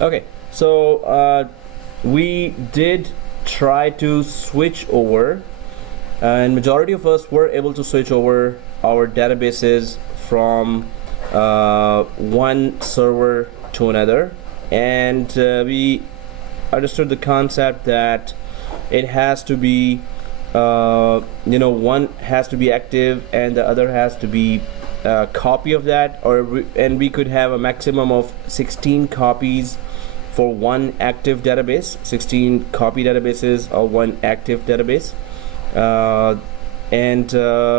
Okay, so we did try to switch over, and majority of us were able to switch over our databases from one server to another, and we understood the concept that it has to be one has to be active and the other has to be a copy of that, and we could have a maximum of 16 copies for one active database, 16 copy databases or one active database. And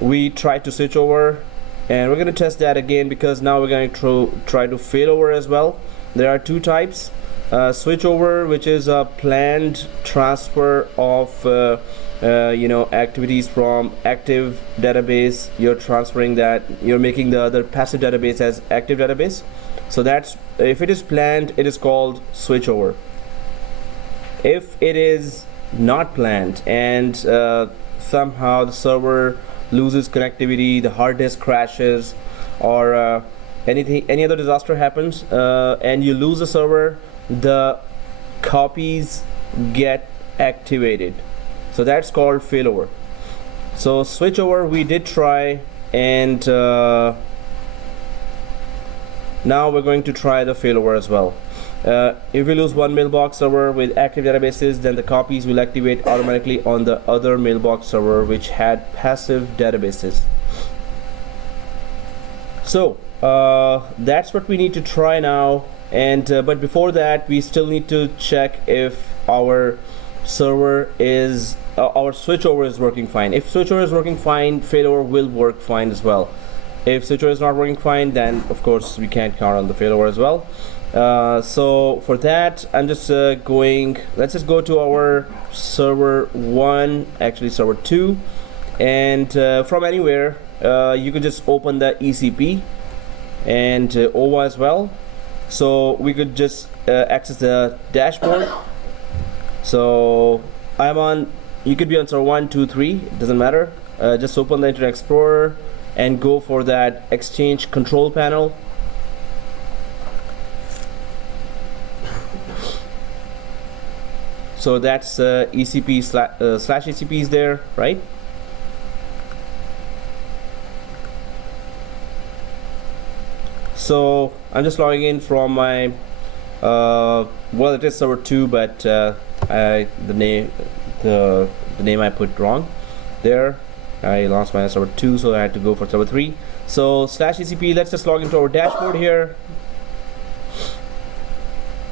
we tried to switch over, and we're going to test that again because now we're going to try to failover as well. There are two types. Switchover, which is a planned transfer of activities from active database. You're transferring that, you're making the other passive database as active database. So that's, if it is planned, it is called switchover. If it is not planned and somehow the server loses connectivity, the hard disk crashes, or any other disaster happens, and you lose the server, the copies get activated. So that's called failover. So switchover we did try, and now we're going to try the failover as well. If we lose one mailbox server with active databases, then the copies will activate automatically on the other mailbox server which had passive databases. So that's what we need to try now. And but before that, we still need to check if our server is our switchover is working fine. If switchover is working fine, failover will work fine as well. If switchover is not working fine, then of course we can't count on the failover as well. So for that, I'm just let's just go to our server 1, actually server 2, and from anywhere you could just open the ECP and OVA as well. So we could just access the dashboard. So I'm on, you could be on server 1, 2, 3, it doesn't matter. Just open the Internet Explorer and go for that Exchange control panel. So that's ECP slash ECP is there, right? So I'm just logging in from my well, it is server 2, but the name I put wrong there. I lost my server 2, so I had to go for server 3. So slash ECP, let's just log into our dashboard here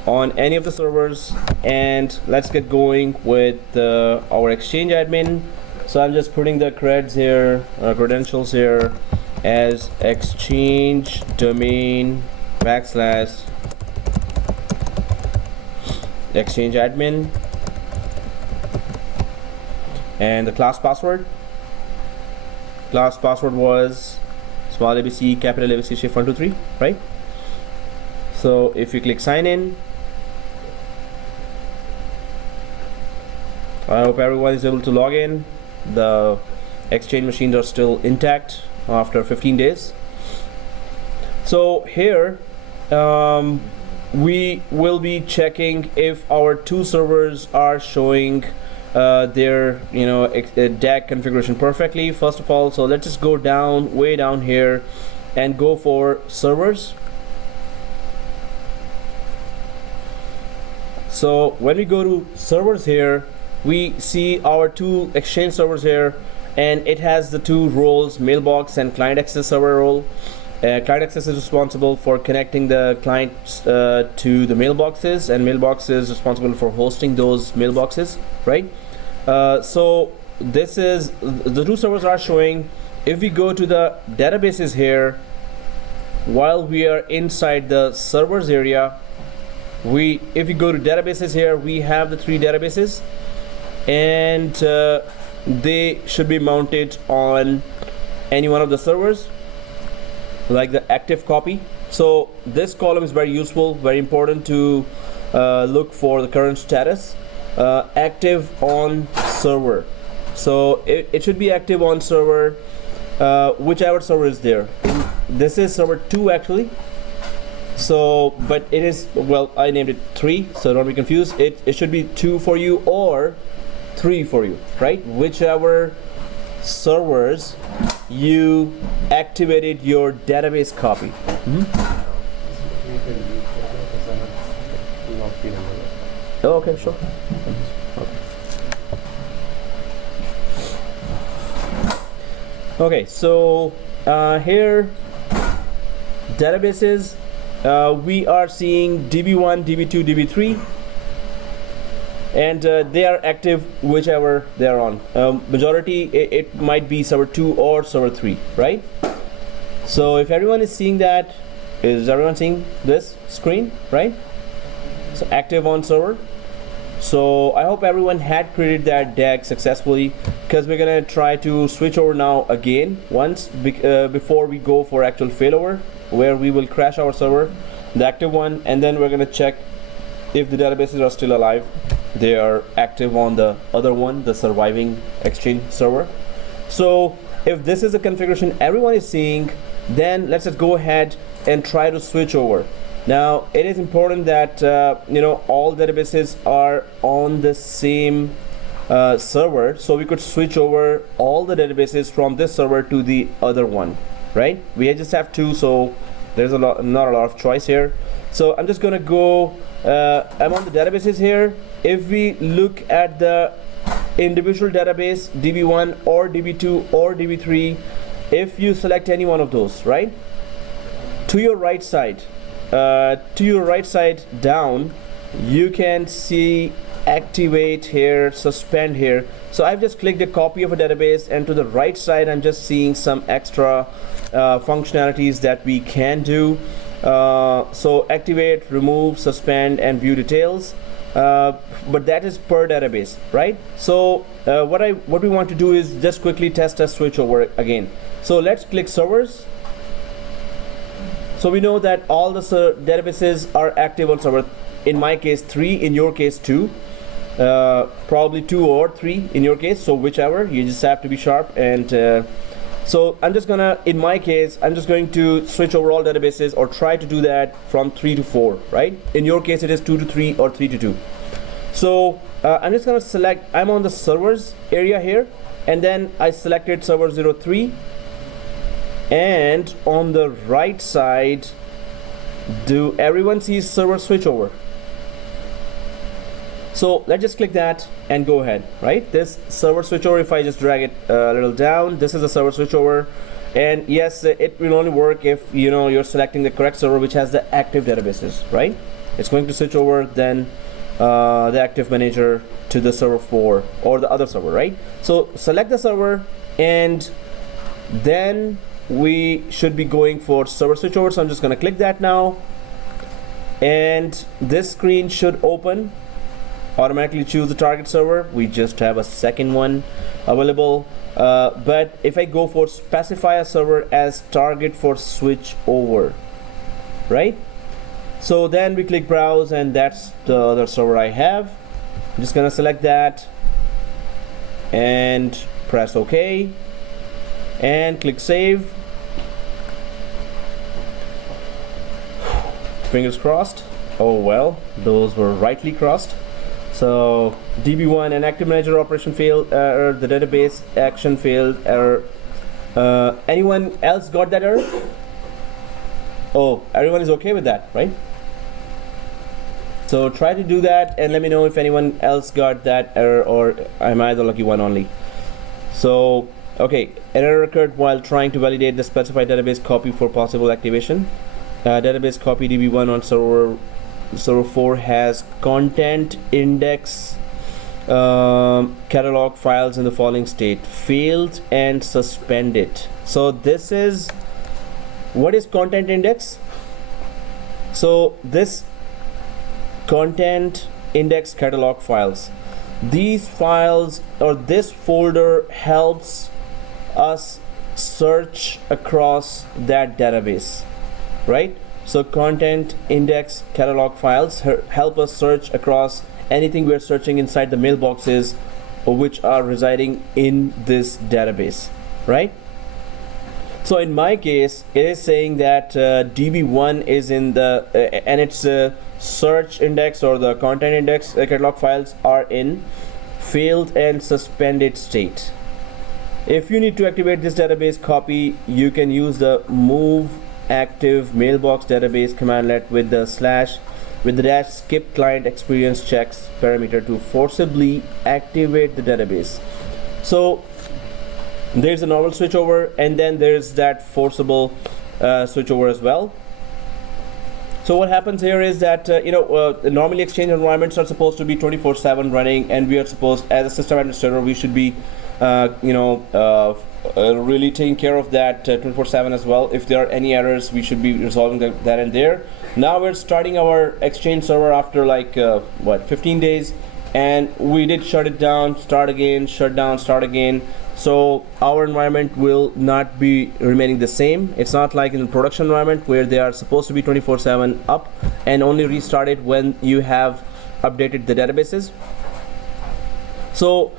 on any of the servers, and let's get going with our Exchange admin. So I'm just putting the creds here, credentials here as Exchange domain / Exchange admin, and the class password was small ABC, capital ABC, shift 1, 2, 3, right? So if you click sign in, I hope everyone is able to log in. The Exchange machines are still intact after 15 days. So here we will be checking if our two servers are showing their DAG configuration perfectly. First of all, so let's just go down, way down here, and go for servers. So when we go to servers here, we see our two Exchange servers here, and it has the two roles, mailbox and client access server role. Client access is responsible for connecting the clients to the mailboxes, and mailbox is responsible for hosting those mailboxes, right? So this is, the two servers are showing. If we go to the databases here, while we are inside the servers area, if we go to databases here, we have the three databases, and they should be mounted on any one of the servers, like the active copy. So this column is very useful, very important to look for the current status. Active on server, so it should be active on server, whichever server is there. This is server 2 actually, So, but it is, well, I named it 3, so don't be confused. It should be 2 for you or 3 for you, right? Whichever servers you activated your database copy. Oh, okay, sure. Okay, so here, databases, we are seeing DB1, DB2, DB3, and they are active whichever they are on. Majority, it might be server 2 or server 3, right? So if everyone is seeing that, is everyone seeing this screen, right? So active on server. So I hope everyone had created that DAG successfully, because we're gonna try to switch over now again once before we go for actual failover, where we will crash our server, the active one, and then we're gonna check if the databases are still alive. They are active on the other one, the surviving Exchange server. So if this is the configuration everyone is seeing, then let's just go ahead and try to switch over. Now it is important that all databases are on the same server, so we could switch over all the databases from this server to the other one, right? We just have 2, so there's not a lot of choice here. So I'm just gonna go, I'm on the databases here. If we look at the individual database, DB1 or DB2 or DB3, if you select any one of those, right, to your right side down, you can see activate here, suspend here. So I've just clicked a copy of a database, and to the right side I'm just seeing some extra functionalities that we can do. So activate, remove, suspend, and view details, but that is per database, right? So what we want to do is just quickly test a switch over again. So let's click servers. So we know that all the databases are active on server. In my case 3, in your case 2, probably 2 or 3 in your case, so whichever, you just have to be sharp. And so I'm just gonna, in my case, I'm just going to switch over all databases, or try to do that from 3 to 4, right? In your case it is 2 to 3 or 3 to 2. So I'm just gonna select, I'm on the servers area here, and then I selected server 03, and on the right side, do everyone see server switchover? So let's just click that and go ahead, right? This server switchover, if I just drag it a little down, this is a server switchover. And yes, it will only work if you're selecting the correct server which has the active databases, right? It's going to switch over then the active manager to the server 4 or the other server, right? So select the server, and then we should be going for server switchover. So I'm just going to click that now, and this screen should open. Automatically choose the target server. We just have a second one available, but if I go for specify a server as target for switchover, right? So then we click browse, and that's the other server I have. I'm just gonna select that and press OK and click save. Fingers crossed. Oh well, those were rightly crossed. So DB1 and active manager operation failed, error, the database action failed, error. Anyone else got that error? Oh, everyone is okay with that, right? So try to do that and let me know if anyone else got that error, or am I the lucky one only? So okay, error occurred while trying to validate the specified database copy for possible activation. Database copy DB1 on server 4 has content index catalog files in the following state: failed and suspended. So this is, what is content index? So this content index catalog files, these files or this folder helps us search across that database, right? So content index catalog files help us search across anything we're searching inside the mailboxes which are residing in this database, right? So in my case, it is saying that DB1 is in the and its search index or the content index catalog files are in failed and suspended state. If you need to activate this database copy, you can use the move active mailbox database commandlet with the dash skip client experience checks parameter to forcibly activate the database. So there's a normal switchover, and then there's that forcible switchover as well. So what happens here is that normally Exchange environments are supposed to be 24/7 running, and we are supposed, as a system administrator, we should be really taking care of that 24/7 as well. If there are any errors, we should be resolving that and there. Now we're starting our Exchange server after 15 days, and we did shut it down, start again, shut down, start again. So our environment will not be remaining the same. It's not like in the production environment where they are supposed to be 24/7 up and only restarted when you have updated the databases. So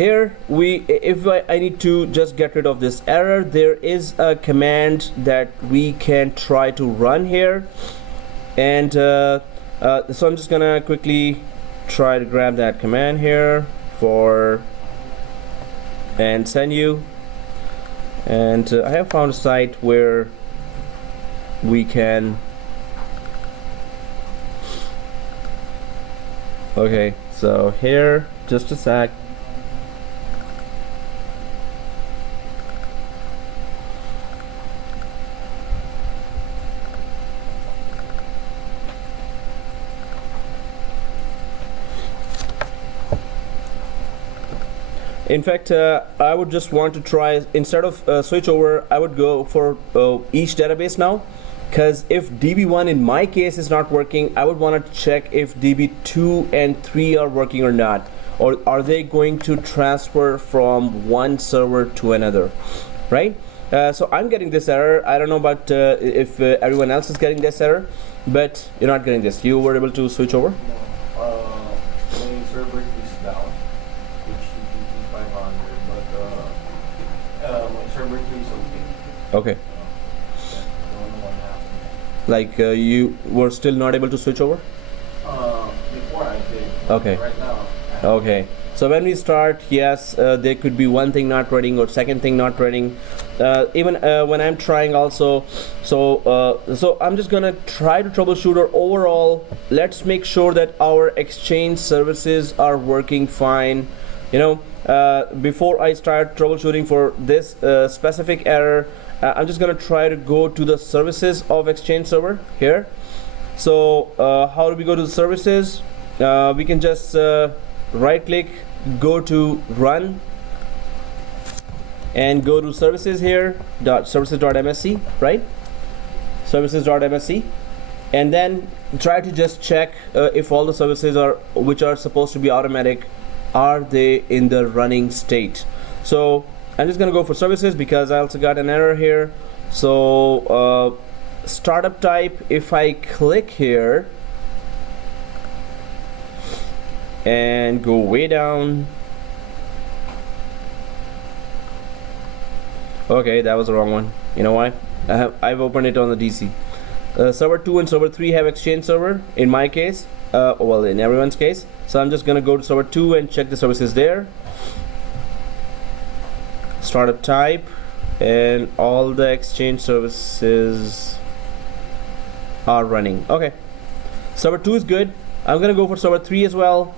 here if I need to just get rid of this error, there is a command that we can try to run here, and so I'm just gonna quickly try to grab that command here and send you, and I have found a site where we can okay, so here, just a sec. In fact, I would just want to try, instead of switchover, I would go for each database now, because if DB1 in my case is not working, I would want to check if DB2 and 3 are working or not, or are they going to transfer from one server to another, right? So I'm getting this error. I don't know about if everyone else is getting this error, but you're not getting this. You were able to switch over? No. When server is down, HTTP 500, but when server 2 is okay. Okay. Don't know what happened. Like you were still not able to switch over? Before I did. Okay. Right now. Okay. So when we start, yes, there could be one thing not running or second thing not running. Even when I'm trying also, so I'm just gonna try to troubleshoot, or overall, let's make sure that our Exchange services are working fine. Before I start troubleshooting for this specific error, I'm just gonna try to go to the services of Exchange server here. So how do we go to the services? We can just right click, go to run, and go to services here, services.msc, right? Services.msc, and then try to just check if all the services which are supposed to be automatic, are they in the running state. So I'm just gonna go for services because I also got an error here. So startup type, if I click here and go way down, okay, that was the wrong one. You know why? I've opened it on the DC. Server 2 and server 3 have Exchange server in my case, well, in everyone's case. So I'm just gonna go to server 2 and check the services there. Startup type, and all the Exchange services are running. Okay, server 2 is good. I'm gonna go for server 3 as well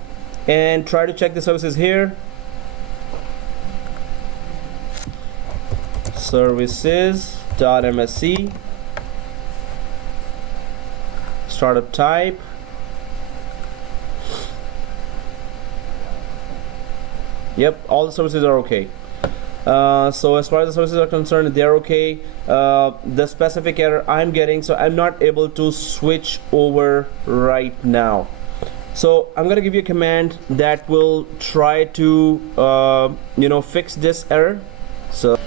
and try to check the services here. Services.msc, startup type, yep, all the services are okay. So as far as the services are concerned, they're okay. The specific error I'm getting, so I'm not able to switch over right now. So I'm gonna give you a command that will try to fix this error. So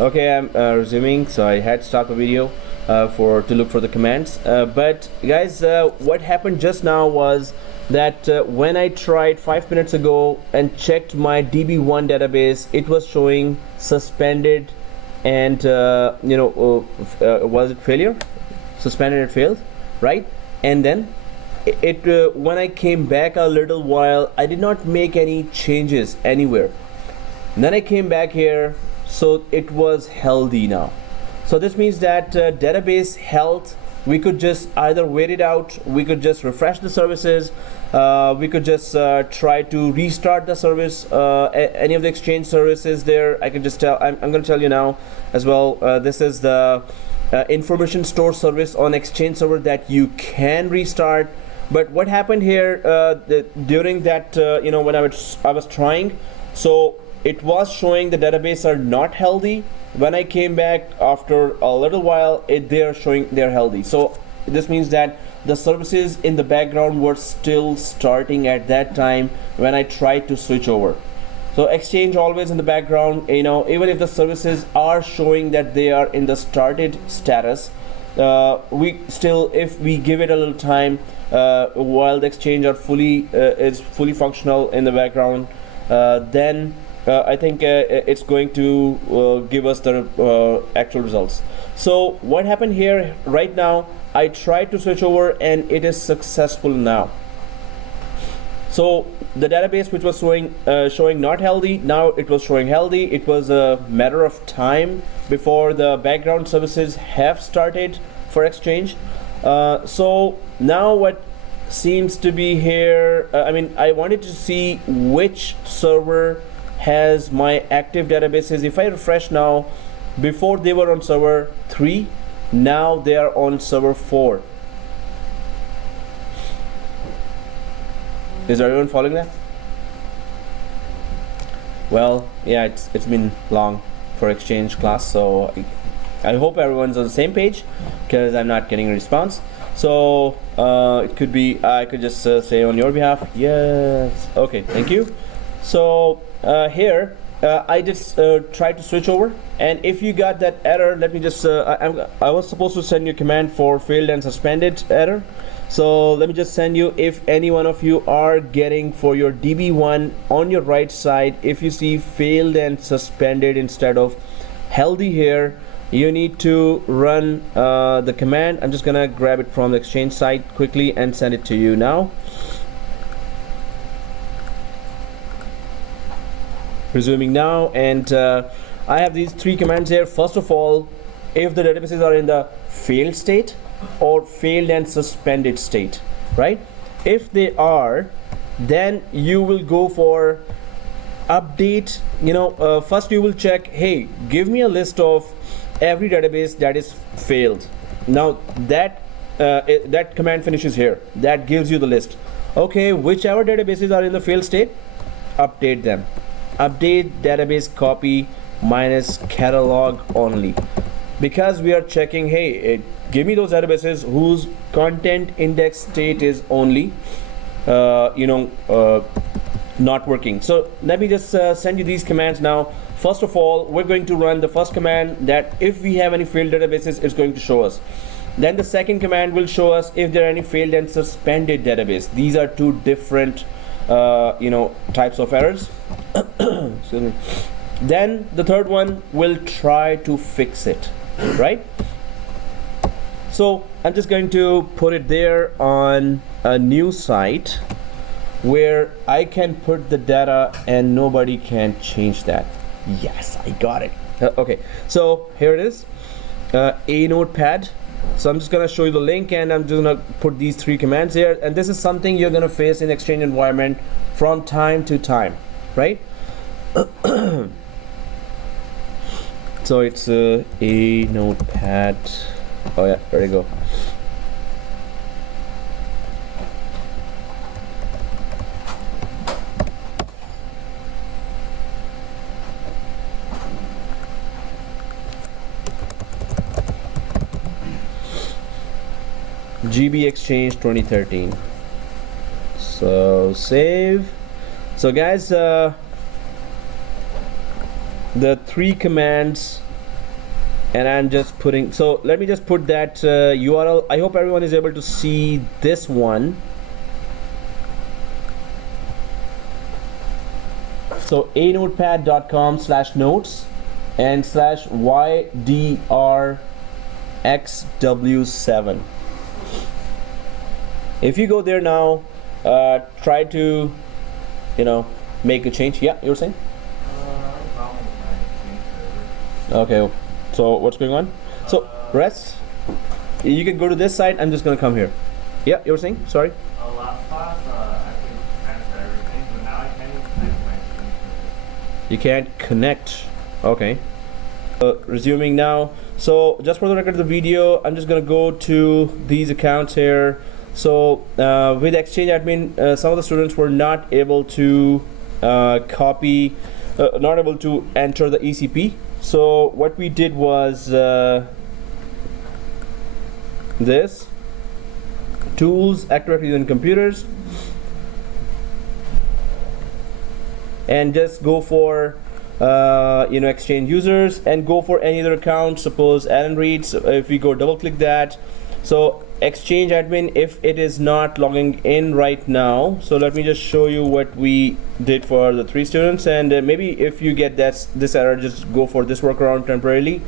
okay, I'm resuming. So I had stopped the video to look for the commands, but guys, what happened just now was that when I tried 5 minutes ago and checked my DB1 database, it was showing suspended and was it failure? Suspended, it failed, right? And then when I came back a little while, I did not make any changes anywhere. And then I came back here, so it was healthy now. So this means that database health, we could just either wait it out, we could just refresh the services, we could just try to restart the service, any of the Exchange services there. I could just tell, I'm going to tell you now as well, this is the information store service on Exchange server that you can restart. But what happened here during that, when I was trying, so it was showing the database are not healthy. When I came back after a little while, they're showing they're healthy. So this means that the services in the background were still starting at that time when I tried to switch over. So Exchange always in the background, even if the services are showing that they are in the started status, we still, if we give it a little time, while the Exchange are is fully functional in the background, then I think it's going to give us the actual results. So what happened here right now, I tried to switch over and it is successful now. So the database which was showing not healthy, now it was showing healthy. It was a matter of time before the background services have started for Exchange. So now what seems to be here, I wanted to see which server has my active databases. If I refresh now, before they were on server 3, now they are on server 4. Is everyone following that? Well, yeah, it's been long for Exchange class, so I hope everyone's on the same page, because I'm not getting a response. So it could be, I could just say on your behalf, yes. Okay, thank you. So here I just tried to switch over, and if you got that error, let me just I was supposed to send you a command for failed and suspended error. So let me just send you, if any one of you are getting for your DB1 on your right side, if you see failed and suspended instead of healthy here, you need to run the command. I'm just gonna grab it from the Exchange site quickly and send it to you now. Resuming now, and I have these 3 commands here. First of all, if the databases are in the failed state or failed and suspended state, right? If they are, then you will go for update. First you will check, hey, give me a list of every database that is failed. Now that that command finishes here, that gives you the list. Okay, whichever databases are in the failed state, update them. Update database copy minus catalog only, because we are checking, hey, give me those databases whose content index state is only not working. So let me just send you these commands now. First of all, we're going to run the first command, that if we have any failed databases, it's going to show us. Then the second command will show us if there are any failed and suspended database. These are 2 different types of errors. Excuse me. Then the third one will try to fix it, right? So I'm just going to put it there on a new site where I can put the data and nobody can change that. Yes, I got it. Okay, so here it is, a notepad. So I'm just gonna show you the link, and I'm just gonna put these 3 commands here, and this is something you're gonna face in Exchange environment from time to time, right? So it's a notepad. Oh yeah, there you go. GB Exchange 2013. So save. So guys, the 3 commands, and I'm just putting, so let me just put that URL. I hope everyone is able to see this one. So anotepad.com/notes, and slash ydrxw7. If you go there now, try to, make a change. Yeah, you were saying? Okay, so what's going on? So rest, you can go to this side. I'm just gonna come here. Yeah, you were saying? Sorry. Last class, I could transfer everything, but now I can't even connect my screen. You can't connect. Okay. Resuming now. So just for the record of the video, I'm just gonna go to these accounts here. So with Exchange Admin, some of the students were not able to copy, not able to enter the ECP. So what we did was this tools, Active Directories and computers, and just go for Exchange users and go for any other account. Suppose Alan Reed. So if we go double click that, so Exchange Admin, if it is not logging in right now, so let me just show you what we did for the 3 students, and maybe if you get this error, just go for this workaround temporarily.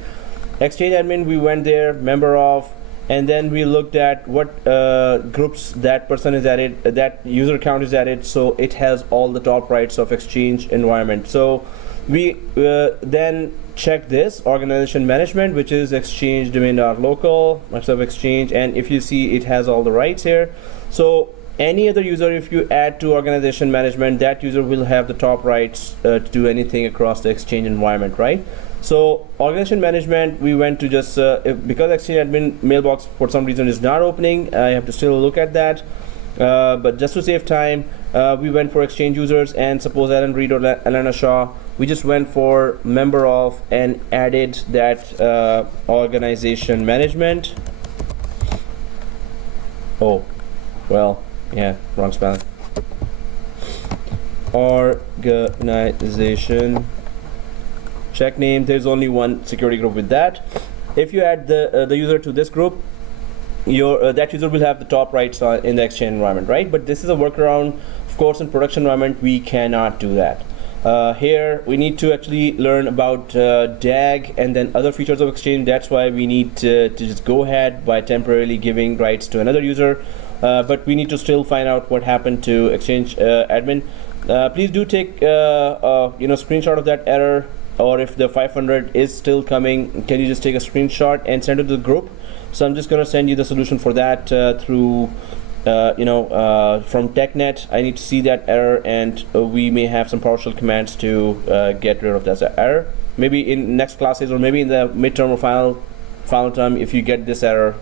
Exchange Admin, we went there, member of, and then we looked at what groups that person is added, that user account is added, so it has all the top rights of Exchange environment. So we then check this organization management, which is Exchange domain.local, Microsoft Exchange, and if you see, it has all the rights here. So any other user, if you add to organization management, that user will have the top rights to do anything across the Exchange environment, right? So organization management, we went to just because Exchange Admin mailbox for some reason is not opening, I have to still look at that, but just to save time, we went for Exchange users, and suppose Alan Reed or Alana Shaw, we just went for member of and added that organization management. Oh, well, yeah, wrong spelling. Organization, check name. There's only one security group with that. If you add the user to this group, your that user will have the top rights in the Exchange environment, right? But this is a workaround. Of course, in production environment, we cannot do that. Here, we need to actually learn about DAG and then other features of Exchange. That's why we need to just go ahead by temporarily giving rights to another user. But we need to still find out what happened to Exchange Admin. Please do take screenshot of that error, or if the 500 is still coming, can you just take a screenshot and send it to the group? So I'm just going to send you the solution for that through from TechNet. I need to see that error, and we may have some PowerShell commands to get rid of that error. Maybe in next classes, or maybe in the midterm or final term, if you get this error,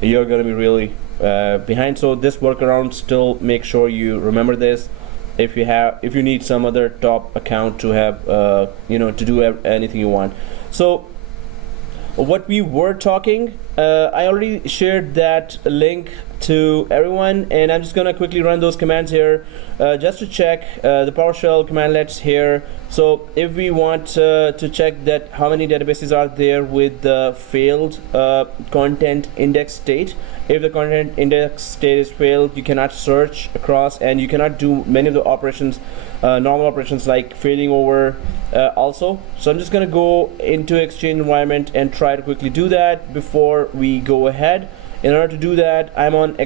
you're going to be really behind. So this workaround, still make sure you remember this. If you need some other top account to have to do anything you want. So what we were talking, I already shared that link to everyone, and I'm just gonna quickly run those commands here just to check the PowerShell commandlets here. So if we want to check that how many databases are there with the failed content index state, if the content index state is failed, you cannot search across, and you cannot do many of the operations, normal operations like failing over also. So I'm just gonna go into Exchange environment and try to quickly do that before we go ahead. In order to do that, I'm on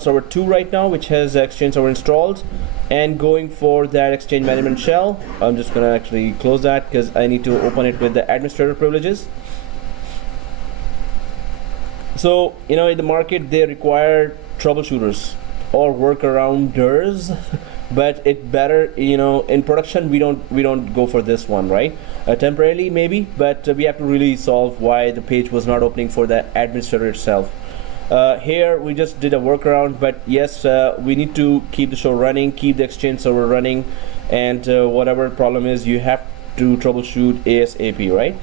server 2 right now, which has Exchange server installed, and going for that Exchange management shell. I'm just gonna actually close that because I need to open it with the administrator privileges. So in the market, they require troubleshooters or workarounders, but it better, in production we don't go for this one, right? Temporarily maybe, but we have to really solve why the page was not opening for the administrator itself. Here we just did a workaround, but yes, we need to keep the show running, keep the Exchange server running, and whatever problem is, you have to troubleshoot ASAP, right?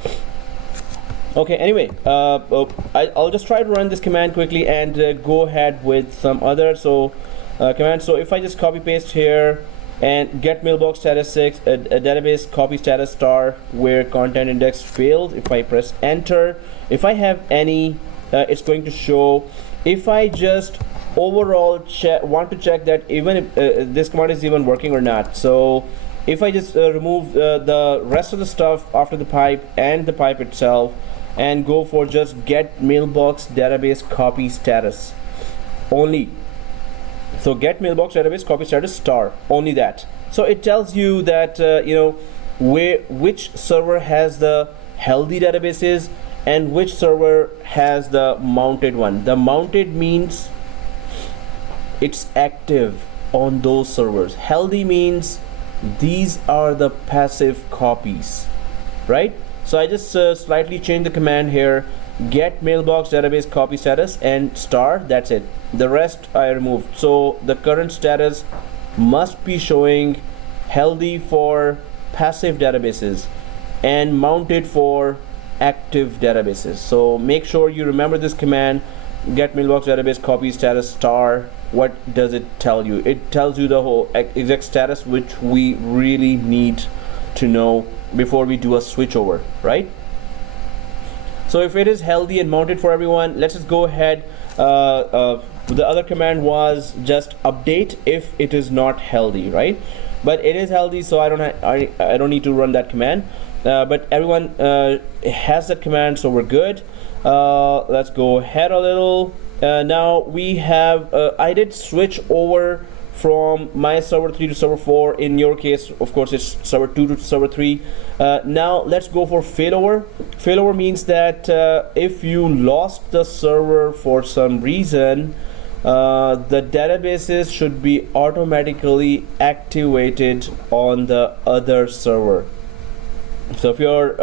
Okay, anyway, I'll just try to run this command quickly and go ahead with some other commands. So if I just copy paste here and get mailbox status 6, a database copy status star where content index failed, if I press enter, if I have any, it's going to show. If I just overall want to check that even if this command is even working or not, so if I just remove the rest of the stuff after the pipe and the pipe itself and go for just get mailbox database copy status only. So get mailbox database copy status star, only that. So it tells you that which server has the healthy databases and which server has the mounted one. The mounted means it's active on those servers. Healthy means these are the passive copies, right? So I just slightly change the command here, get mailbox database copy status and star, that's it. The rest I removed. So the current status must be showing healthy for passive databases and mounted for active databases. So make sure you remember this command, get mailbox database copy status star. What does it tell you? It tells you the whole exact status which we really need to know before we do a switchover, right? So if it is healthy and mounted for everyone, let's just go ahead. The other command was just update if it is not healthy, right? But it is healthy, so I don't need to run that command. But everyone has that command, so we're good. Let's go ahead a little. Now we have I did switch over from my server 3 to server 4. In your case, of course, it's server 2 to server 3. Now let's go for failover. Failover means that if you lost the server for some reason, the databases should be automatically activated on the other server. So if you're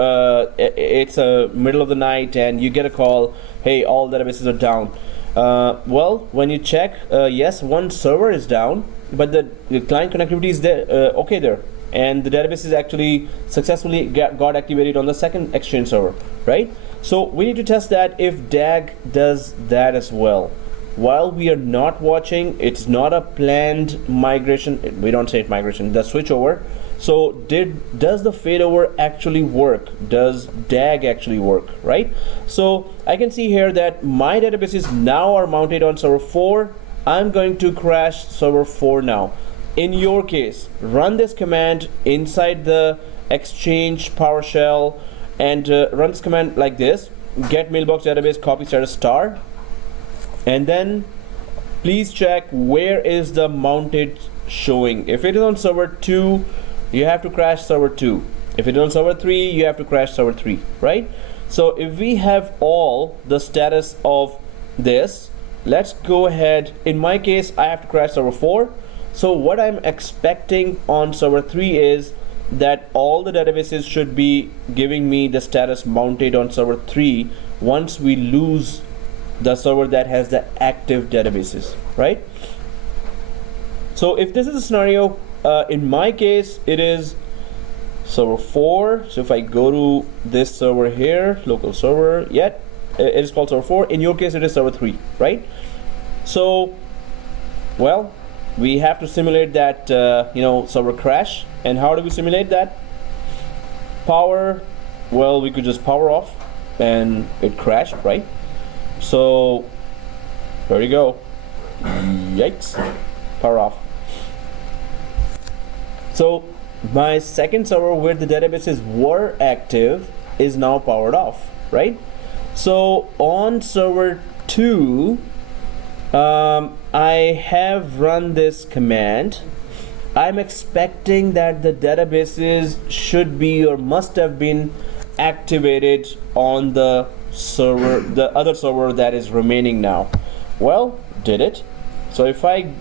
it's middle of the night and you get a call, hey, all databases are down. Well, when you check, yes, one server is down, but the client connectivity is there, okay there, and the database is actually successfully got activated on the second Exchange server, right? So we need to test that if DAG does that as well. While we are not watching, it's not a planned migration. We don't say it migration, the switchover. So does the failover actually work? Does DAG actually work, right? So I can see here that my databases now are mounted on server 4. I'm going to crash server 4 now. In your case, run this command inside the Exchange PowerShell and run this command like this, get mailbox database copy status star, and then please check where is the mounted showing. If it is on server 2, you have to crash server 2. If it is on server 3, you have to crash server 3, right? So if we have all the status of this, let's go ahead. In my case, I have to crash server 4. So what I'm expecting on server 3 is that all the databases should be giving me the status mounted on server 3 once we lose the server that has the active databases, right? So if this is a scenario, in my case, it is server 4. So if I go to this server here, local server, it is called server 4. In your case, it is server 3, right? So, well, we have to simulate that server crash. And how do we simulate that? Power, well, we could just power off and it crashed, right? So there you go. Yikes. Power off. So my second server where the databases were active is now powered off, right? So on server 2, I have run this command. I'm expecting that the databases should be or must have been activated on the server, the other server that is remaining now. Well, did it? So if I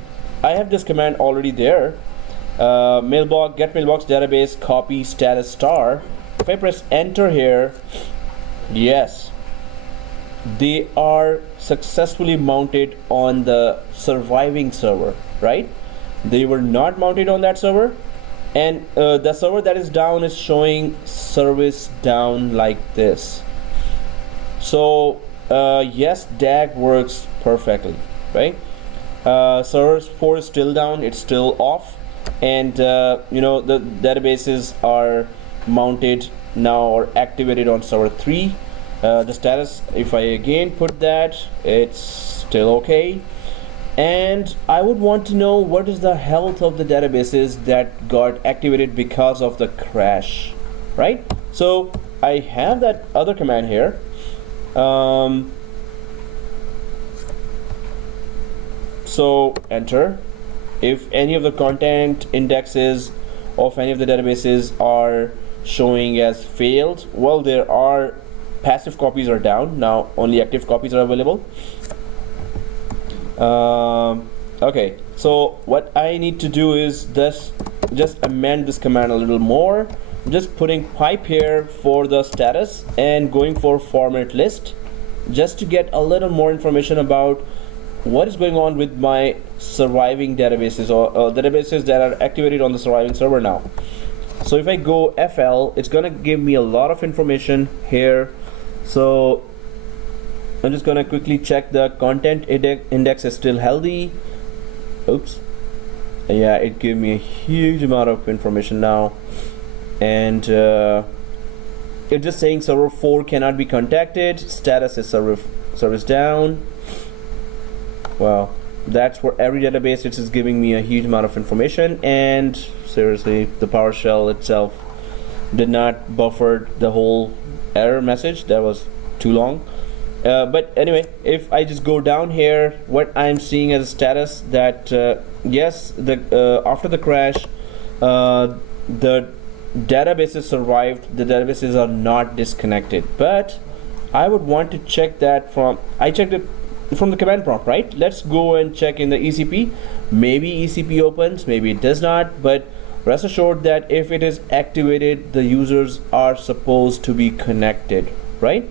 have this command already there, mailbox, get mailbox database copy status star. If I press enter here, yes, they are successfully mounted on the surviving server, right? They were not mounted on that server, and the server that is down is showing service down like this. So yes, DAG works perfectly, right? Server 4 is still down, it's still off, and the databases are mounted now or activated on server 3. The status, if I again put that, it's still okay. and I would want to know what is the health of the databases that got activated because of the crash, right? So I have that other command here. So enter. If any of the content indexes of any of the databases are showing as failed, well, there are passive copies are down. Now only active copies are available. Okay, so what I need to do is just amend this command a little more. I'm just putting pipe here for the status and going for format list, just to get a little more information about what is going on with my surviving databases, or databases that are activated on the surviving server now. So if I go FL, it's gonna give me a lot of information here. So I'm just gonna quickly check the content index is still healthy. Oops. Yeah, it gave me a huge amount of information now, and it's just saying server 4 cannot be contacted. Status is service down. Wow, that's for every database. It is giving me a huge amount of information, and seriously, the PowerShell itself did not buffer the whole error message. That was too long. But anyway, if I just go down here, what I'm seeing as a status that yes, the after the crash, the databases survived. The databases are not disconnected. But I would want to check that I checked it from the command prompt, right? Let's go and check in the ECP. Maybe ECP opens, maybe it does not, but rest assured that if it is activated, the users are supposed to be connected, right?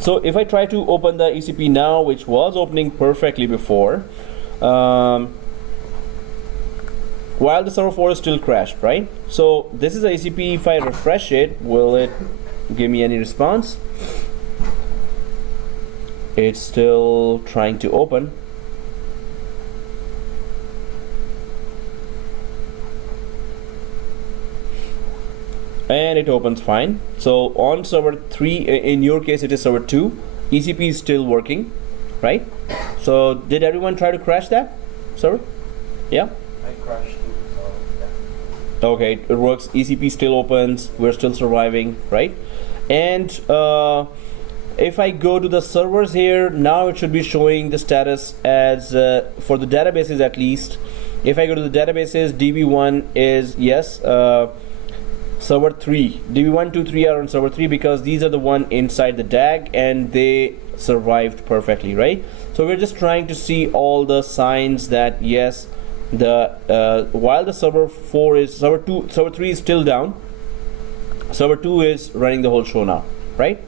So if I try to open the ECP now, which was opening perfectly before, while the server 4 is still crashed, right? So this is the ECP. If I refresh it, will it give me any response? It's still trying to open. And it opens fine. So on server 3, in your case it is server 2, ECP is still working, right? So did everyone try to crash that server? Yeah? I crashed it. Okay, it works. ECP still opens. We're still surviving, right? And if I go to the servers here, now it should be showing the status as for the databases at least. If I go to the databases, DB1 is yes, server 3. DB1, 2, 3 are on server 3 because these are the one inside the DAG and they survived perfectly, right? So we're just trying to see all the signs that yes, the while the server 3 is still down, server 2 is running the whole show now, right?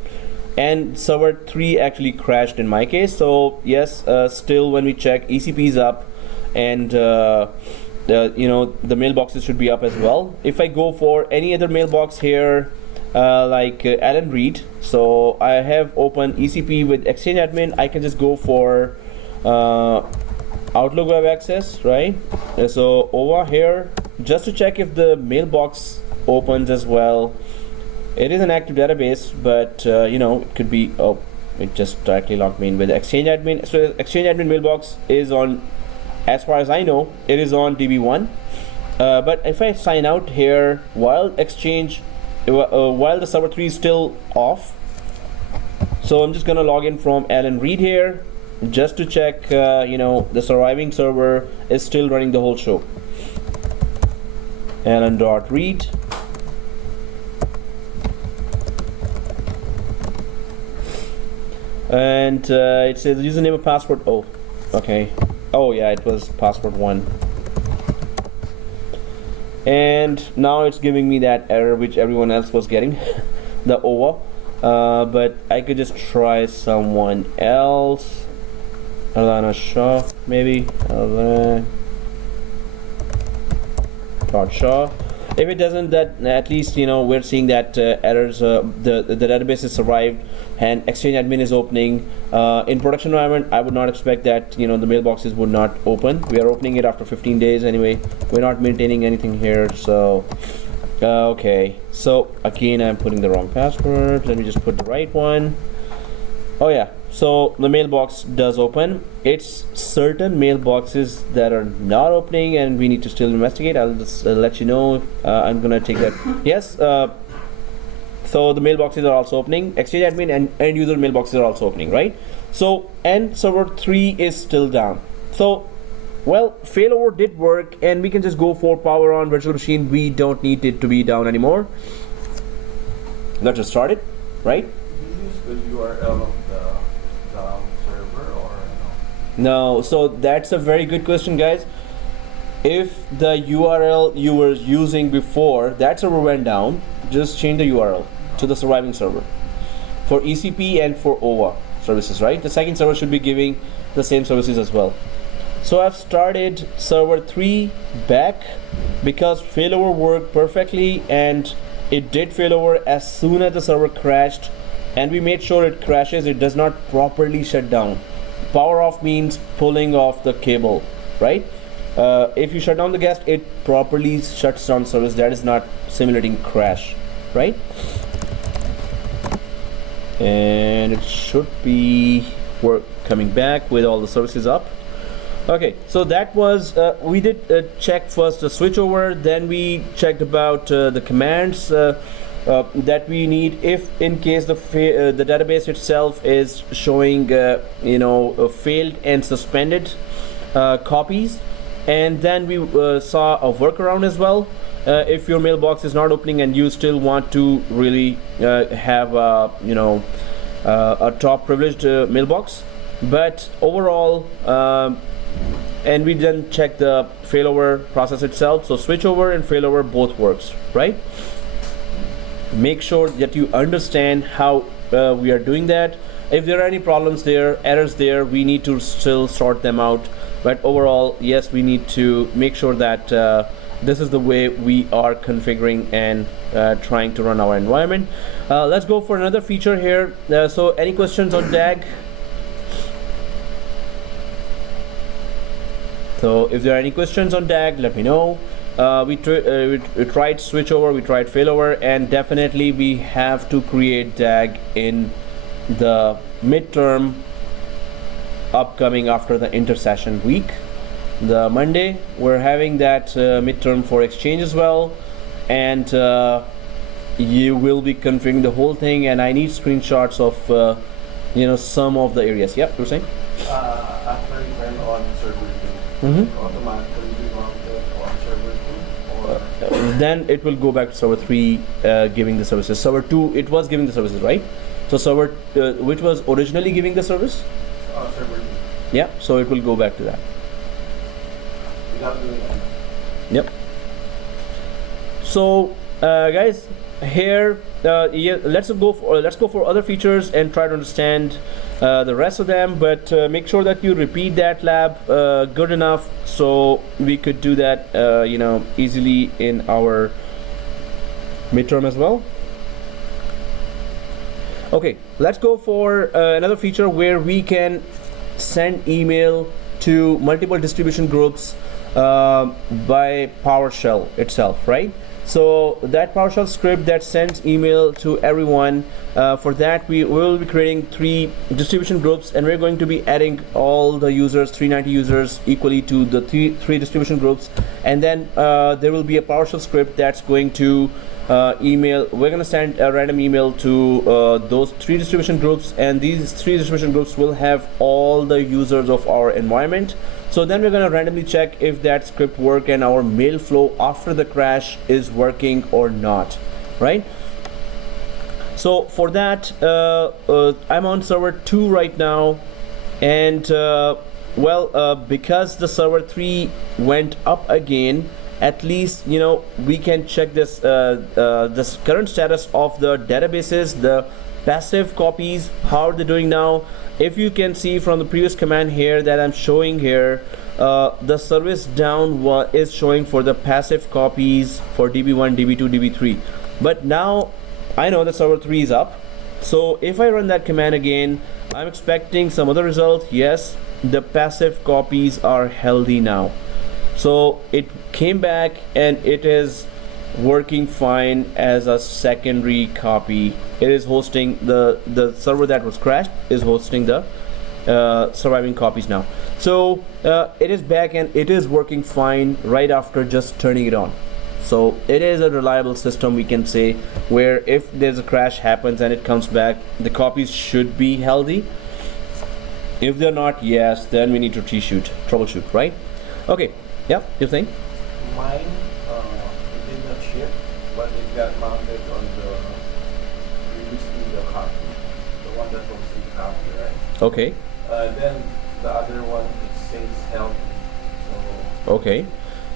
And server 3 actually crashed in my case. So yes, still when we check, ECP is up, and the mailboxes should be up as well. If I go for any other mailbox here, like Alan Reed, so I have open ECP with Exchange Admin, I can just go for Outlook Web Access, right? So over here, just to check if the mailbox opens as well. It is an active database, but it could be, oh, it just directly logged me in with Exchange Admin. So Exchange Admin mailbox is on, as far as I know, it is on DB1. But if I sign out here, while the server 3 is still off, so I'm just gonna log in from Alan Reed here, just to check, the surviving server is still running the whole show. Alan.read. And it says username and password. Oh, okay. Oh yeah, it was password 1. And now it's giving me that error which everyone else was getting, the OVA. But I could just try someone else. Alana Shaw, maybe. Alana Shaw. If it doesn't, that at least we're seeing that errors. The database is survived, and Exchange Admin is opening. In production environment, I would not expect that the mailboxes would not open. We are opening it after 15 days anyway. We're not maintaining anything here, so okay. So again, I'm putting the wrong password. Let me just put the right one. Oh yeah, so the mailbox does open. It's certain mailboxes that are not opening and we need to still investigate. I'll just let you know. I'm gonna take that. Yes, so the mailboxes are also opening. Exchange admin and end user mailboxes are also opening, right? So and server 3 is still down. So well, failover did work and we can just go for power on virtual machine. We don't need it to be down anymore. Let's just start it, right? Did you use the URL of the server or no? No, so that's a very good question, guys. If the URL you were using before that server went down, just change the URL to the surviving server for ECP and for OVA services, right? The second server should be giving the same services as well. So I've started server 3 back because failover worked perfectly, and it did failover as soon as the server crashed, and we made sure it crashes, it does not properly shut down. Power off means pulling off the cable, right? If you shut down the guest, it properly shuts down service. That is not simulating crash, right? And it should be coming back with all the services up. Okay, so that was we did check first the switchover, then we checked about the commands that we need if in case the database itself is showing failed and suspended copies, and then we saw a workaround as well. If your mailbox is not opening and you still want to really have a top privileged mailbox, but overall and we then check the failover process itself. So switchover and failover both works, right? Make sure that you understand how we are doing that. If there are any problems there, errors there, we need to still sort them out. But overall, yes, we need to make sure that this is the way we are configuring and trying to run our environment. Let's go for another feature here. So any questions on DAG? So if there are any questions on DAG, let me know. We tried switchover, we tried failover, and definitely we have to create DAG in the midterm upcoming after the intersession week. The Monday, we're having that midterm for Exchange as well, and you will be configuring the whole thing, and I need screenshots of some of the areas. Yep, you're saying? After you turn on server 2, automatically be mounted on server 2, or then it will go back to server 3 giving the services. Server 2, it was giving the services, right? So server which was originally giving the service? server 2. Yeah, so it will go back to that. Without doing that. Yep. So guys, here yeah, let's go for other features and try to understand the rest of them, but make sure that you repeat that lab good enough so we could do that easily in our midterm as well. Okay, let's go for another feature where we can send email to multiple distribution groups by PowerShell itself, right? So that PowerShell script that sends email to everyone, for that we will be creating 3 distribution groups, and we're going to be adding all the users, 390 users equally to the three distribution groups, and then there will be a PowerShell script that's going to we're going to send a random email to those 3 distribution groups, and these 3 distribution groups will have all the users of our environment. So then we're going to randomly check if that script work and our mail flow after the crash is working or not, right? So for that I'm on server 2 right now, and because the server 3 went up again, at least we can check this this current status of the databases, the passive copies, how are they doing now. If you can see from the previous command here that I'm showing here, the service down is showing for the passive copies for DB1, DB2, DB3, but now I know that server 3 is up. So if I run that command again, I'm expecting some other result. Yes, the passive copies are healthy now. So it came back and it is working fine as a secondary copy. It is hosting the server that was crashed is hosting the surviving copies now. So it is back and it is working fine right after just turning it on. So it is a reliable system, we can say, where if there's a crash happens and it comes back, the copies should be healthy. If they're not, yes, then we need to troubleshoot, right? Okay, yeah, you're saying? Mine, it did not ship, but it got mounted on the previously the copy, the one that was in copy, right? Okay. Then the other one, it says healthy. So Okay.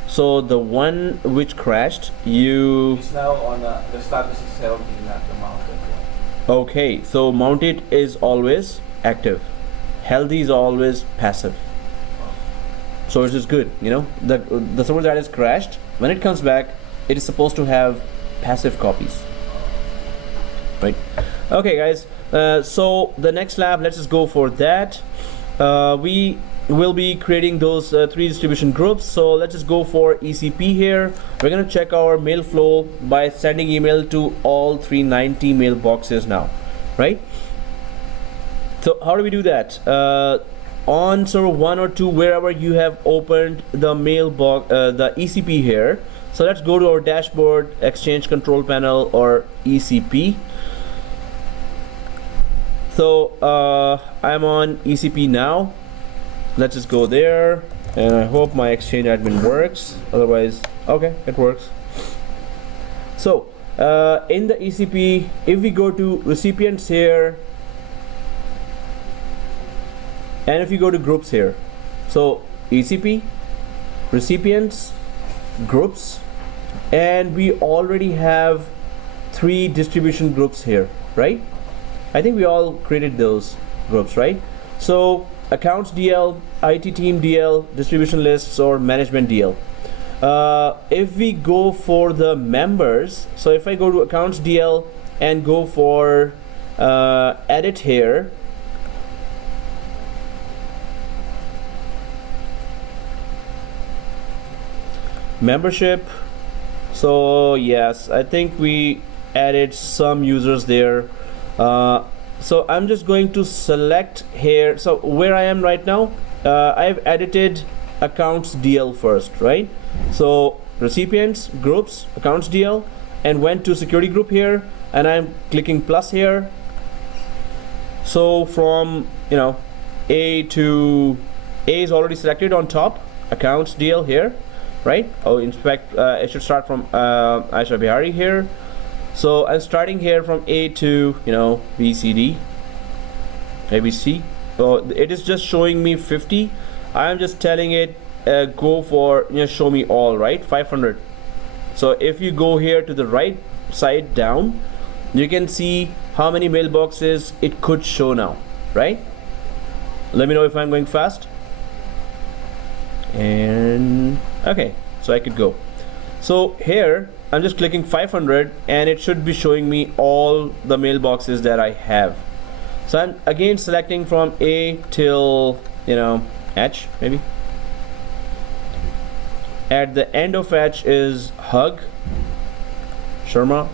So the one which crashed, you... it's now on the status is healthy, not the mounted one. Okay, so mounted is always active. Healthy is always passive. So it is good, you know. The server that is crashed, when it comes back, it is supposed to have passive copies. Right? Okay, guys. So the next lab, let's just go for that. We will be creating those 3 distribution groups. So let's just go for ECP here. We're gonna check our mail flow by sending email to all 390 mailboxes now, right? So how do we do that? On server 1 or 2, wherever you have opened the mailbox, the ECP here. So let's go to our dashboard, Exchange Control Panel, or ECP. So I'm on ECP now. Let's just go there, and I hope my Exchange admin works. Otherwise, okay, it works. So in the ECP, if we go to recipients here, and if you go to groups here, so ECP, recipients, groups, and we already have 3 distribution groups here, right? I think we all created those groups, right? So accounts DL, IT team DL, distribution lists, or management DL. If we go for the members, so if I go to accounts DL and go for edit here, membership, so yes, I think we added some users there. So I'm just going to select here. So where I am right now, I've edited accounts DL first, right? So recipients, groups, accounts DL, and went to security group here, and I'm clicking plus here. So from, you know, A to A is already selected on top, accounts DL here, right? Oh, inspect, it should start from Aisha Bihari here. So I'm starting here from A to, you know, B, C, D, maybe C. So it is just showing me 50. I'm just telling it go for, you know, show me all, right? 500. So if you go here to the right side down, you can see how many mailboxes it could show now, right? Let me know if I'm going fast. And okay, so I could go. So here I'm just clicking 500 and it should be showing me all the mailboxes that I have. So I'm again selecting from A till, you know, H maybe. At the end of H is Hug, Sharma.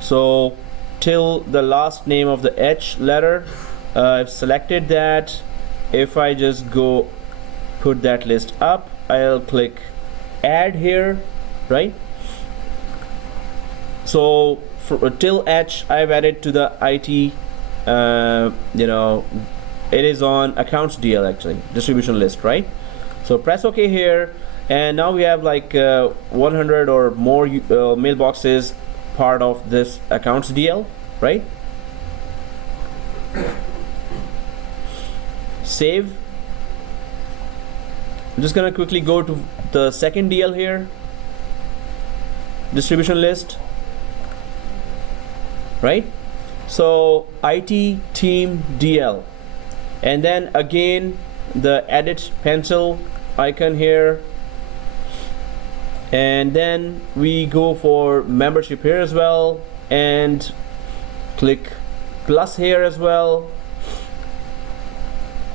So till the last name of the H letter, I've selected that. If I just go put that list up, I'll click add here, right? So for, till H I've added to the IT, you know, it is on accounts DL actually, distribution list, right? So press OK here, and now we have like 100 or more mailboxes part of this accounts DL, right? Save. I'm just gonna quickly go to the second DL here, distribution list, right? So IT team DL, and then again the edit pencil icon here, and then we go for membership here as well, and click plus here as well.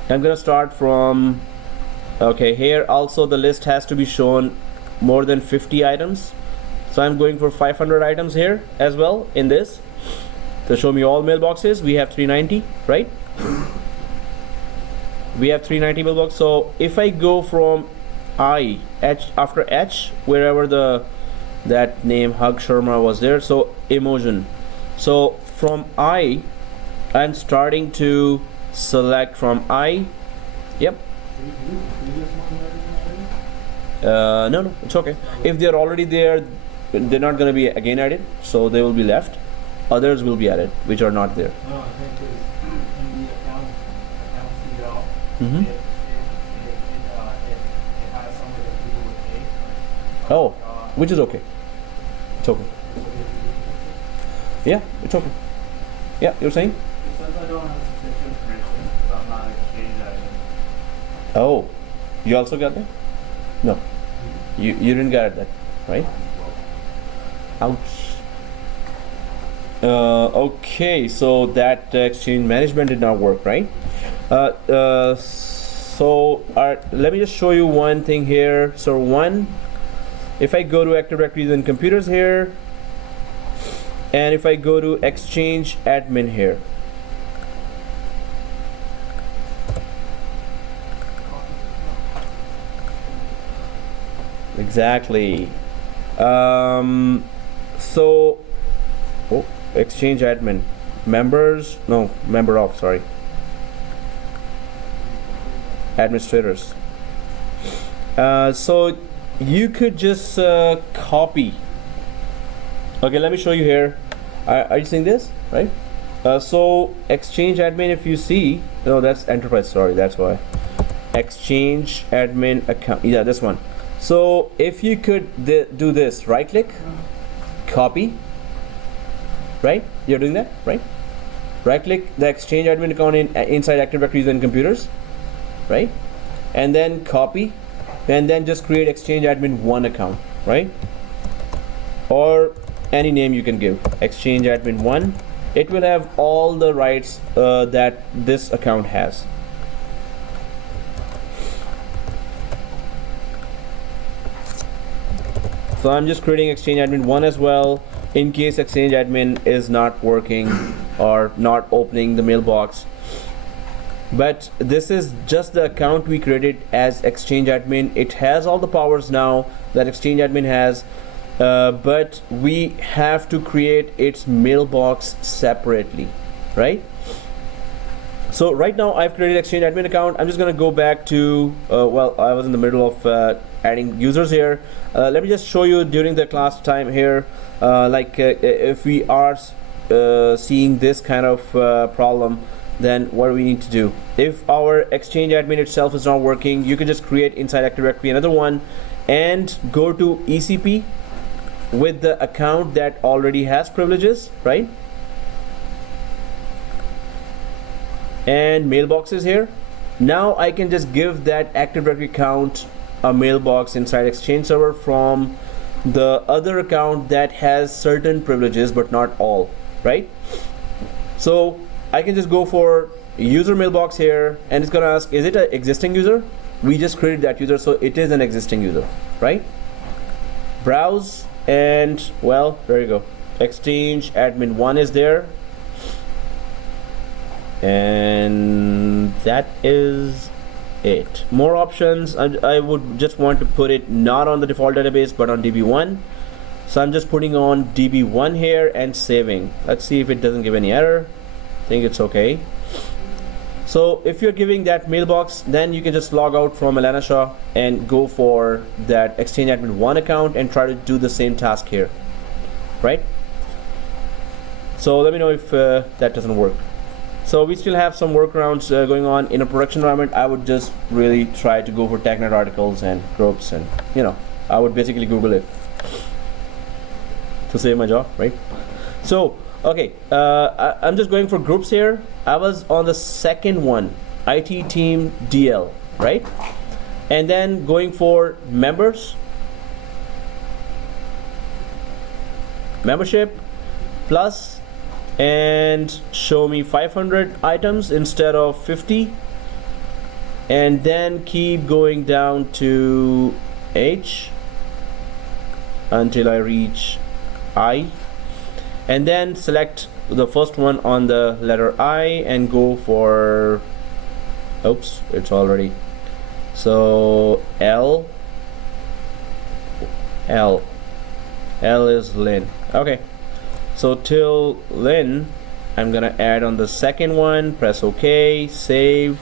I'm gonna start from, okay, here also the list has to be shown more than 50 items. So So I'm going for 500 items here as well in this. To show me all mailboxes, we have 390, right? We have 390 mailbox. So if I go from I, H, after H, wherever that name Hug Sharma was there, so emotion. So from I, I'm starting to select from I. Yep. No, it's okay. If they're already there, they're not going to be again added, so they will be left. Others will be added, which are not there. No, I think it's in the account CL. Mhm. It has some of the people with A. Oh, which is okay. It's okay. Yeah, it's okay. Yeah, you're saying? Since I don't have sufficient information, so I'm not exchange item. Oh, you also got that? No, you didn't get that, right? Ouch. Okay, so that exchange management did not work, right? So let me just show you one thing here. So one, if I go to Active Directories and computers here, and if I go to Exchange Admin here, exactly. So, oh, Exchange Admin, member of, sorry, administrators. So you could just copy. Okay, let me show you here. Are you seeing this, right? So Exchange Admin, if you see, no, that's enterprise, sorry, that's why. Exchange Admin account, yeah, this one. So if you could do this, right click, copy, right? You're doing that, right? Right click the Exchange Admin account inside Active Directories and computers, right? And then copy, and then just create Exchange Admin 1 account, right? Or any name you can give, Exchange Admin 1. It will have all the rights that this account has. So I'm just creating Exchange Admin 1 as well, in case Exchange Admin is not working or not opening the mailbox. But this is just the account we created as Exchange Admin. It has all the powers now that Exchange Admin has, but we have to create its mailbox separately, right? So right now I've created Exchange Admin account. I'm just gonna go back to, well, I was in the middle of adding users here. Let me just show you during the class time here, if we are seeing this kind of problem, then what do we need to do? If our Exchange Admin itself is not working, you can just create inside Active Directory another one and go to ECP with the account that already has privileges, right? And mailboxes here. Now I can just give that Active Directory account a mailbox inside Exchange Server from the other account that has certain privileges but not all, right? So I can just go for user mailbox here, and it's gonna ask, is it an existing user? We just created that user, so it is an existing user, right? Browse, and well, there you go. Exchange Admin 1 is there, and that is it. More options. I would just want to put it not on the default database but on DB1. So I'm just putting on DB1 here and saving. Let's see if it doesn't give any error. I think it's okay. So if you're giving that mailbox, then you can just log out from Alana Shah and go for that Exchange Admin 1 account and try to do the same task here, right? So let me know if that doesn't work. So we still have some workarounds going on in a production environment. I would just really try to go for TechNet articles and groups, and I would basically Google it to save my job, right? So okay, I'm just going for groups here. I was on the second one, IT team DL, right? And then going for members, membership, plus, and show me 500 items instead of 50, and then keep going down to H, until I reach I, and then select the first one on the letter I and go for, oops, it's already, so L is Lynn. Okay, so till Lynn, I'm gonna add on the second one, press OK, save,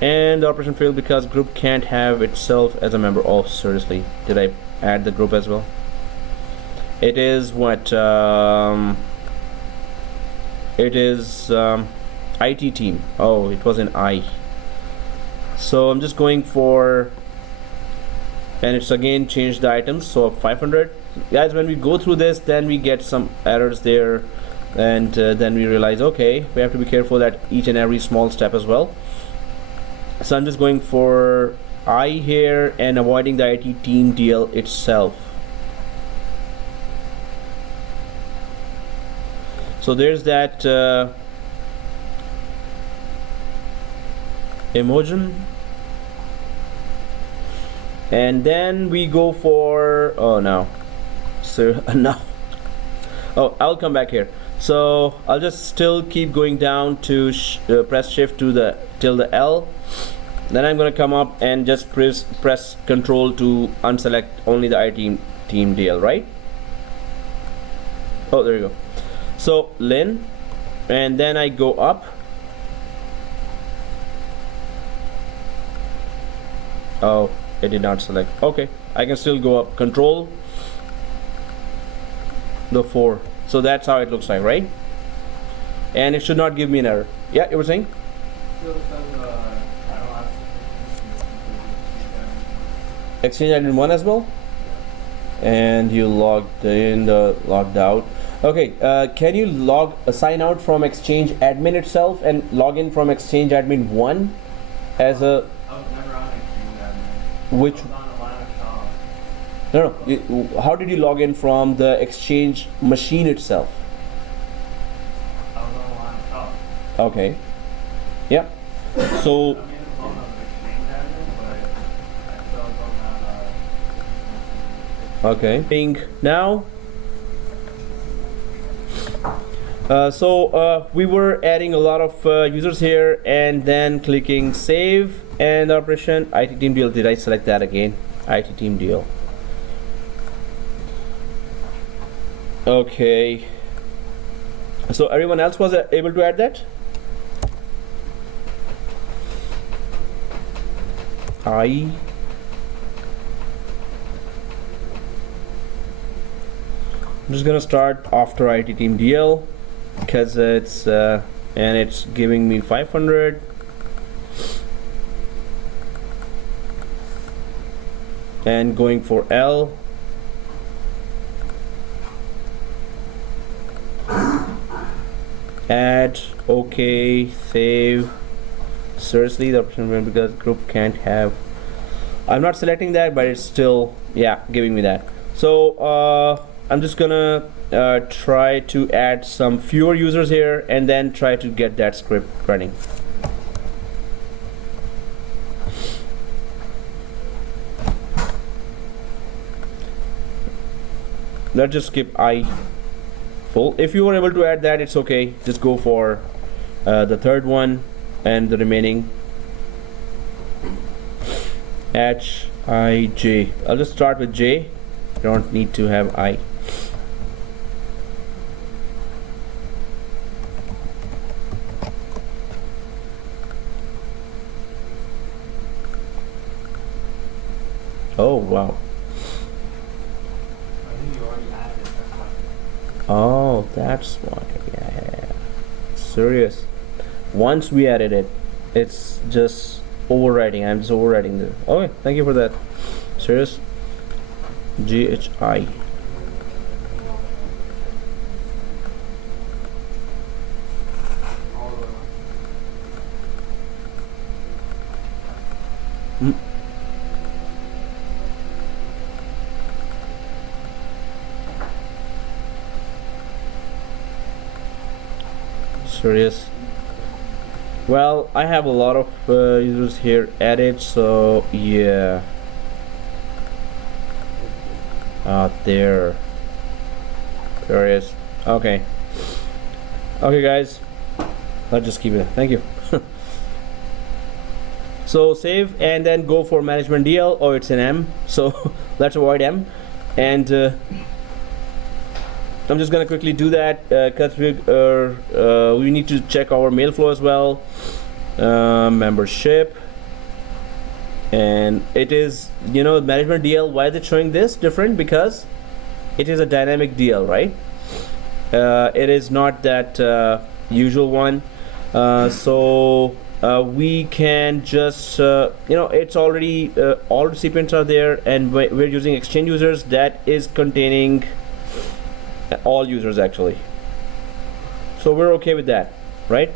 and the operation failed because group can't have itself as a member. Oh, seriously, did I add the group as well? It is what it is IT team. Oh, it was an I. So I'm just going for, and it's again changed the items, so 500. Guys, when we go through this, then we get some errors there, and then we realize, okay, we have to be careful at each and every small step as well. So I'm just going for I here and avoiding the IT team DL itself. So there's that emoji, and then we go for, oh no, so no, oh, I'll come back here. So I'll just still keep going down to press shift to the till the L. Then I'm gonna come up and just press control to unselect only the IT team DL, right? Oh, there you go. So Lynn, and then I go up. Oh, it did not select. Okay, I can still go up. Control the 4. So that's how it looks like, right? And it should not give me an error. Yeah, you were saying? Exchange admin 1 as well? And you logged in, logged out. Okay, can you sign out from Exchange admin itself and log in from Exchange admin 1 as a, I was never on Exchange admin. which, I was on the line of shop. no, how did you log in from the Exchange machine itself? I was on the line of shop. Okay, yeah, so I made a phone of Exchange admin, but I still don't have okay, being now. We were adding a lot of users here and then clicking save and operation IT team deal. Did I select that again? IT team deal. Okay. So everyone else was able to add that? I'm just gonna start after IT team DL because it's and it's giving me 500, and going for L, add, OK, save. Seriously, the option because group can't have. I'm not selecting that, but it's still, yeah, giving me that. So I'm just gonna try to add some fewer users here and then try to get that script running. Let's just skip I full. If you were able to add that, it's okay. Just go for the third one and the remaining H, I, J. I'll just start with J. Don't need to have I. Oh wow. I think you already added it, that's why. Oh, that's why. Yeah. Serious. Once we added it, it's just overriding. I'm just overriding the. Okay, thank you for that. Serious. GHI. Serious. Well, I have a lot of users here added, so yeah. There it is. Okay, guys, let's just keep it. Thank you. So save and then go for management DL. Oh, it's an M, so let's avoid M. And I'm just gonna quickly do that. We need to check our mail flow as well. Membership, and it is, management DL. Why is it showing this different? Because it is a dynamic DL, right? It is not that usual one. So we can just it's already all recipients are there, and we're using exchange users that is containing all users actually, so we're okay with that, right?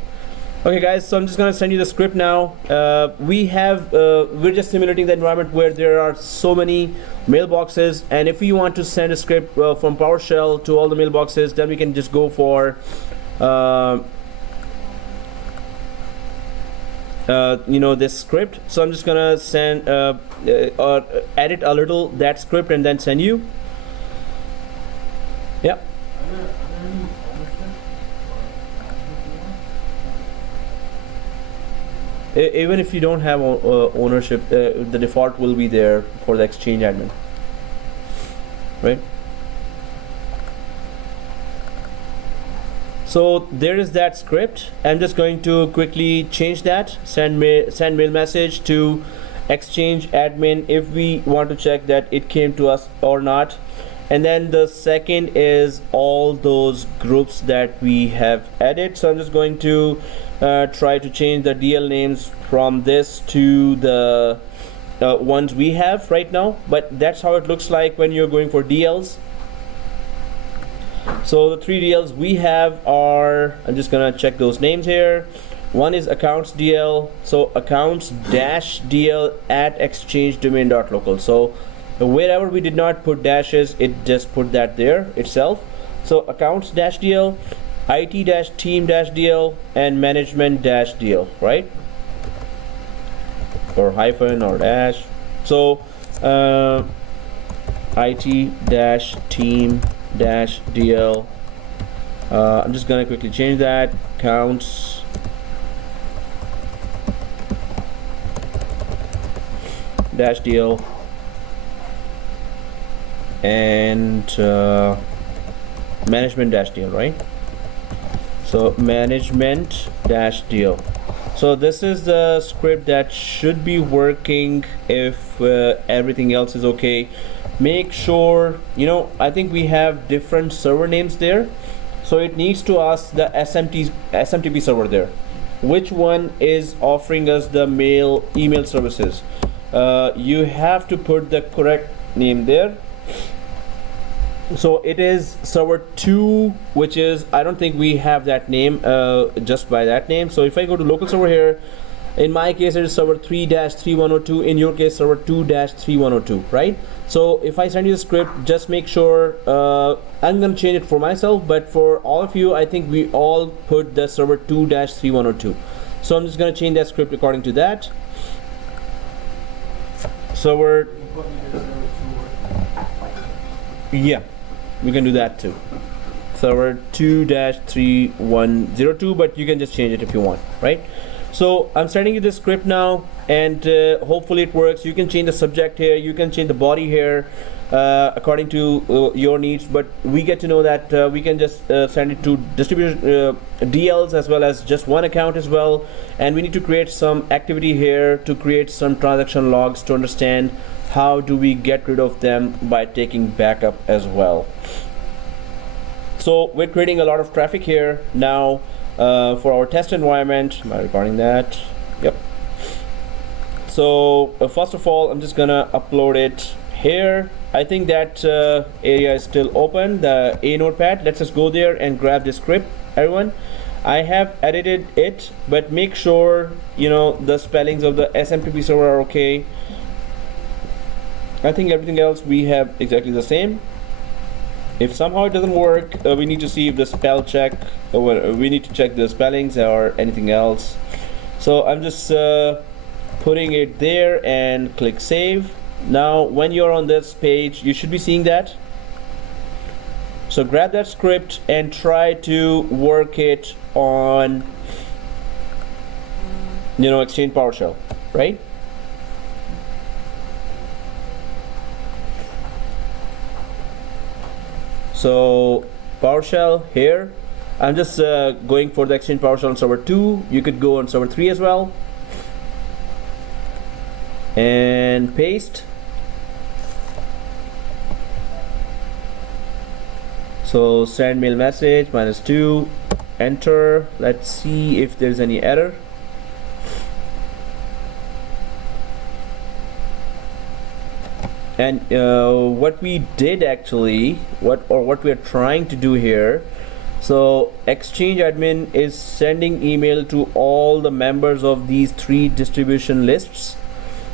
Okay guys, so I'm just gonna send you the script now. We're just simulating the environment where there are so many mailboxes, and if we want to send a script from PowerShell to all the mailboxes, then we can just go for this script. So I'm just gonna send or edit a little that script and then send you. Yeah. Even if you don't have ownership, the default will be there for the exchange admin, right? So there is that script. I'm just going to quickly change that. Send mail message to exchange admin if we want to check that it came to us or not. And then the second is all those groups that we have added. So I'm just going to try to change the DL names from this to the ones we have right now, but that's how it looks like when you're going for DLs. So the 3 DLs we have are, I'm just gonna check those names here. One is accounts DL, so accounts-DL at exchange-domain.local. So wherever we did not put dashes, it just put that there itself. So accounts-DL, IT-team-DL, and management-DL, right? Or hyphen or dash. So IT-team-DL. I'm just gonna quickly change that. Counts dash DL and management dash DL, right? So management dash DL. So this is the script that should be working if everything else is okay. Make sure, I think we have different server names there, so it needs to ask the SMTP server there, which one is offering us the email services. You have to put the correct name there. So it is server 2, which is, I don't think we have that name just by that name. So if I go to local server here, in my case it is server 3-3102, in your case server 2-3102, right? So if I send you the script, just make sure, I'm gonna change it for myself, but for all of you, I think we all put the server 2-3102. So I'm just gonna change that script according to that. Server, yeah, we can do that too. Server 2-3102, but you can just change it if you want, right? So I'm sending you this script now, and hopefully it works. You can change the subject here, you can change the body here according to your needs, but we get to know that we can just send it to distributed DLs as well as just one account as well, and we need to create some activity here to create some transaction logs to understand how do we get rid of them by taking backup as well. So we're creating a lot of traffic here now for our test environment. Am I recording that? Yep. So first of all, I'm just gonna upload it here. I think that area is still open, the A notepad. Let's just go there and grab this script, everyone. I have edited it, but make sure the spellings of the SMTP server are okay. I think everything else we have exactly the same. If somehow it doesn't work, we need to see if the spell check, or we need to check the spellings or anything else. So I'm just putting it there and click save. Now when you're on this page, you should be seeing that. So grab that script and try to work it on, Exchange PowerShell, right? So PowerShell here, I'm just going for the Exchange PowerShell on server 2. You could go on server 3 as well. And paste. So send mail message -2, enter. Let's see if there's any error. And what we did actually, what we are trying to do here, so Exchange admin is sending email to all the members of these 3 distribution lists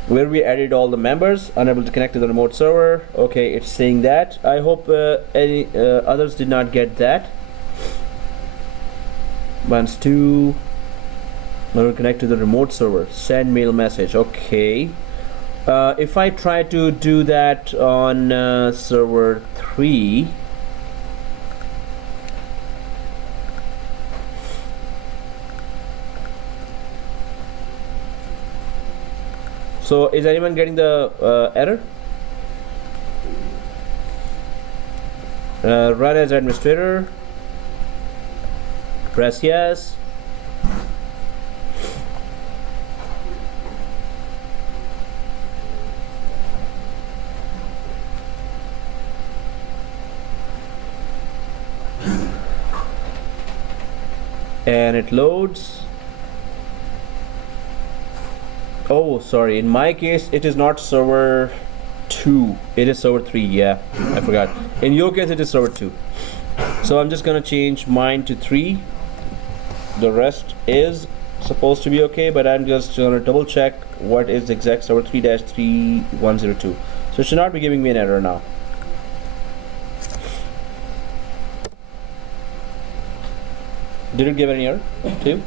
where we added all the members. Unable to connect to the remote server. Okay, it's saying that. I hope any others did not get that. -2, unable to connect to the remote server. Send mail message. Okay. If I try to do that on server 3, so is anyone getting the error? Run as administrator, press yes. And it loads. Oh, sorry, in my case it is not server 2, it is server 3. Yeah, I forgot. In your case it is server 2. So I'm just gonna change mine to 3. The rest is supposed to be okay, but I'm just gonna double check what is exact server 3-3102. So it should not be giving me an error now. Did it give any error too?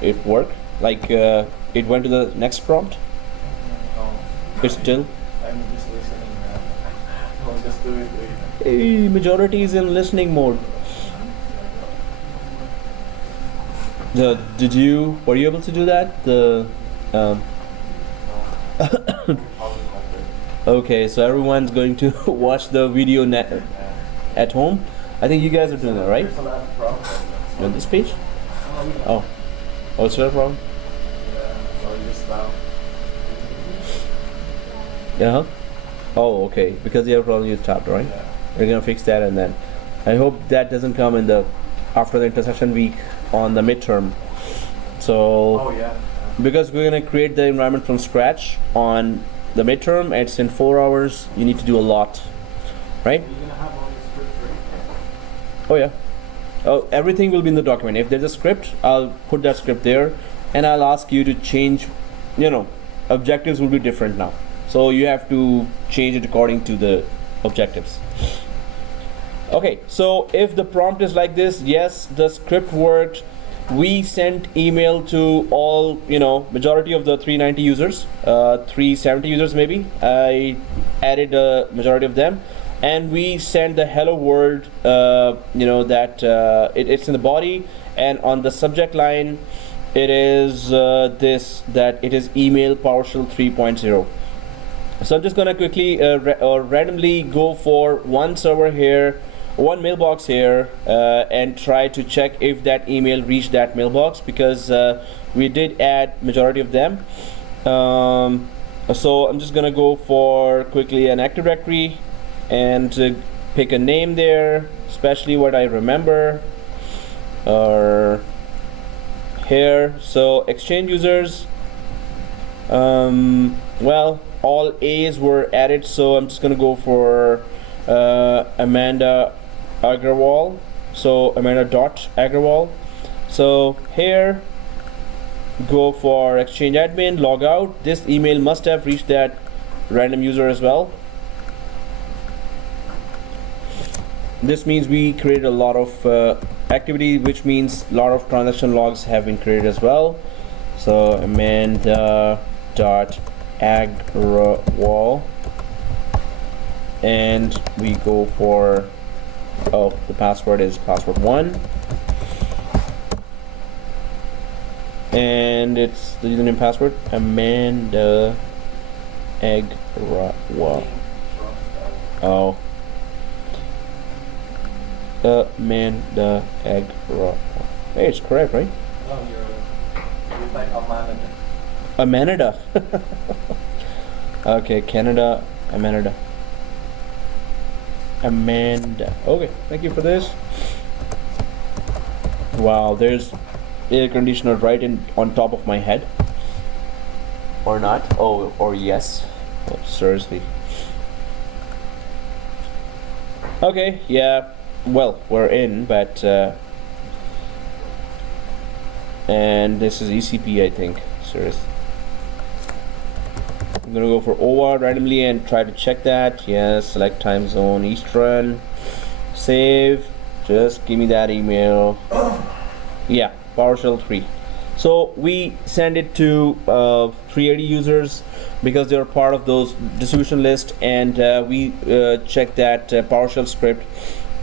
It worked? Like it went to the next prompt? No. It's still? I'm just listening now. I'll just do it later. Majority is in listening mode. Were you able to do that? Okay, so everyone's going to watch the video at home. I think you guys are doing that, right? There's a lot of problems. On this page? Oh, is there a problem? Yeah, or just now. Yeah. Oh, okay. Because you have a problem, you tapped, right? Yeah. We're gonna fix that, and then I hope that doesn't come in after the intersection week on the midterm. So Oh yeah. because we're gonna create the environment from scratch on the midterm, and it's in 4 hours. You need to do a lot, right? You're gonna have all the scripts ready. Oh yeah. Oh, everything will be in the document. If there's a script, I'll put that script there, and I'll ask you to change. Objectives will be different now, so you have to change it according to the objectives. Okay, so if the prompt is like this, yes, the script worked. We sent email to all, majority of the 390 users, 370 users maybe. I added a majority of them, and we sent the hello world, it's in the body, and on the subject line, it is that it is email PowerShell 3.0. So I'm just gonna quickly randomly go for one server here, one mailbox here, and try to check if that email reached that mailbox, because we did add majority of them. So I'm just gonna go for quickly an Active Directory and pick a name there, especially what I remember, or here. So Exchange users, well, all A's were added, so I'm just gonna go for Amanda Agrawal. So Amanda.Agrawal. So here, go for Exchange admin, log out. This email must have reached that random user as well. This means we created a lot of activity, which means a lot of transaction logs have been created as well. So Amanda dot Agrawal, and we go for, oh, the password is password1, and it's the username password Amanda Agrawal. Oh, Amanda Agrawal. Hey, it's correct, right? No, you're like a manager. Amanada. Okay, Canada, Amanada. Amanda. Okay, thank you for this. Wow, there's air conditioner right in on top of my head. Or not? Oh, or yes. Oh, seriously. Okay, yeah. Well, we're in, but and this is ECP, I think. Serious. I'm gonna go for OR randomly and try to check that. Yes, select time zone Eastern. Save. Just give me that email. Yeah, PowerShell 3. So we send it to 380 users because they're part of those distribution list, and we check that PowerShell script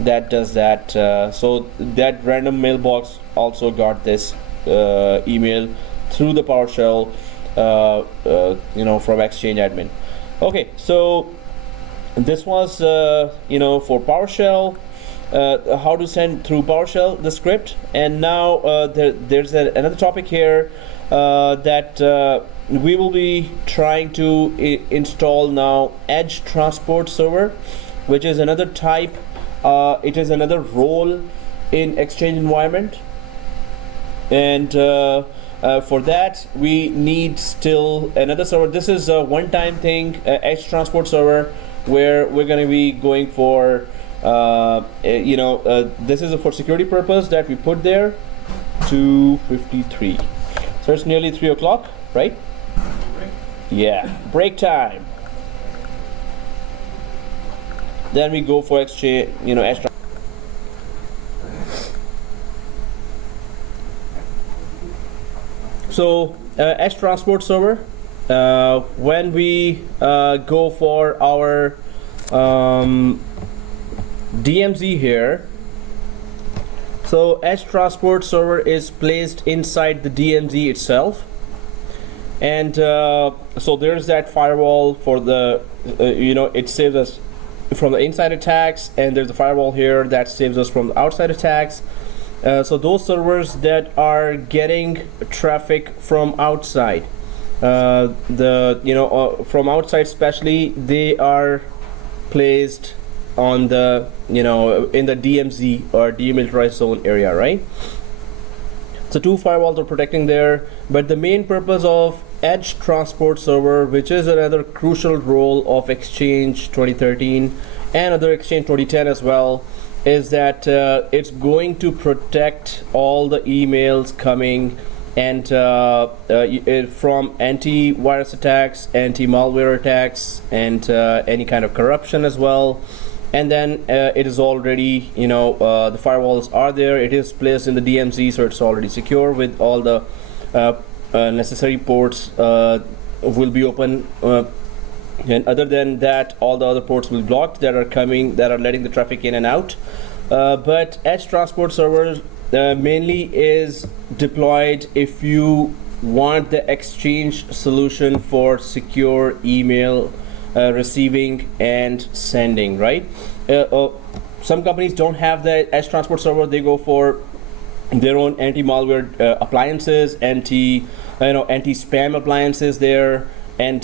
that does that. So that random mailbox also got this email through the PowerShell, from Exchange admin. Okay, so this was for PowerShell, how to send through PowerShell the script. And now there's another topic here that we will be trying to install now, EdgeTransportServer, which is another type. It is another role in Exchange environment, and for that we need still another server. This is a one-time thing, EdgeTransportServer, where we're going to be going for this is for security purpose that we put there. 2:53, so it's nearly 3 o'clock, right? Yeah, break time. Then we go for Exchange, extra. So EdgeTransportServer, when we go for our DMZ here, so EdgeTransportServer is placed inside the DMZ itself, and so there's that firewall for the it saves us from the inside attacks, and there's the firewall here that saves us from the outside attacks. So those servers that are getting traffic from outside, from outside especially, they are placed on the in the DMZ or demilitarized zone area, right? So two firewalls are protecting there, but the main purpose of EdgeTransportServer, which is another crucial role of Exchange 2013 and other Exchange 2010 as well, is that it's going to protect all the emails coming and from antivirus attacks, anti-malware attacks, and any kind of corruption as well. And then it is already, the firewalls are there. It is placed in the DMZ, so it's already secure with all the necessary ports will be open. And other than that, all the other ports will be blocked that are coming, that are letting the traffic in and out. But EdgeTransportServer mainly is deployed if you want the Exchange solution for secure email receiving and sending, right? Some companies don't have the EdgeTransportServer. They go for their own anti-malware appliances, anti-spam appliances there, and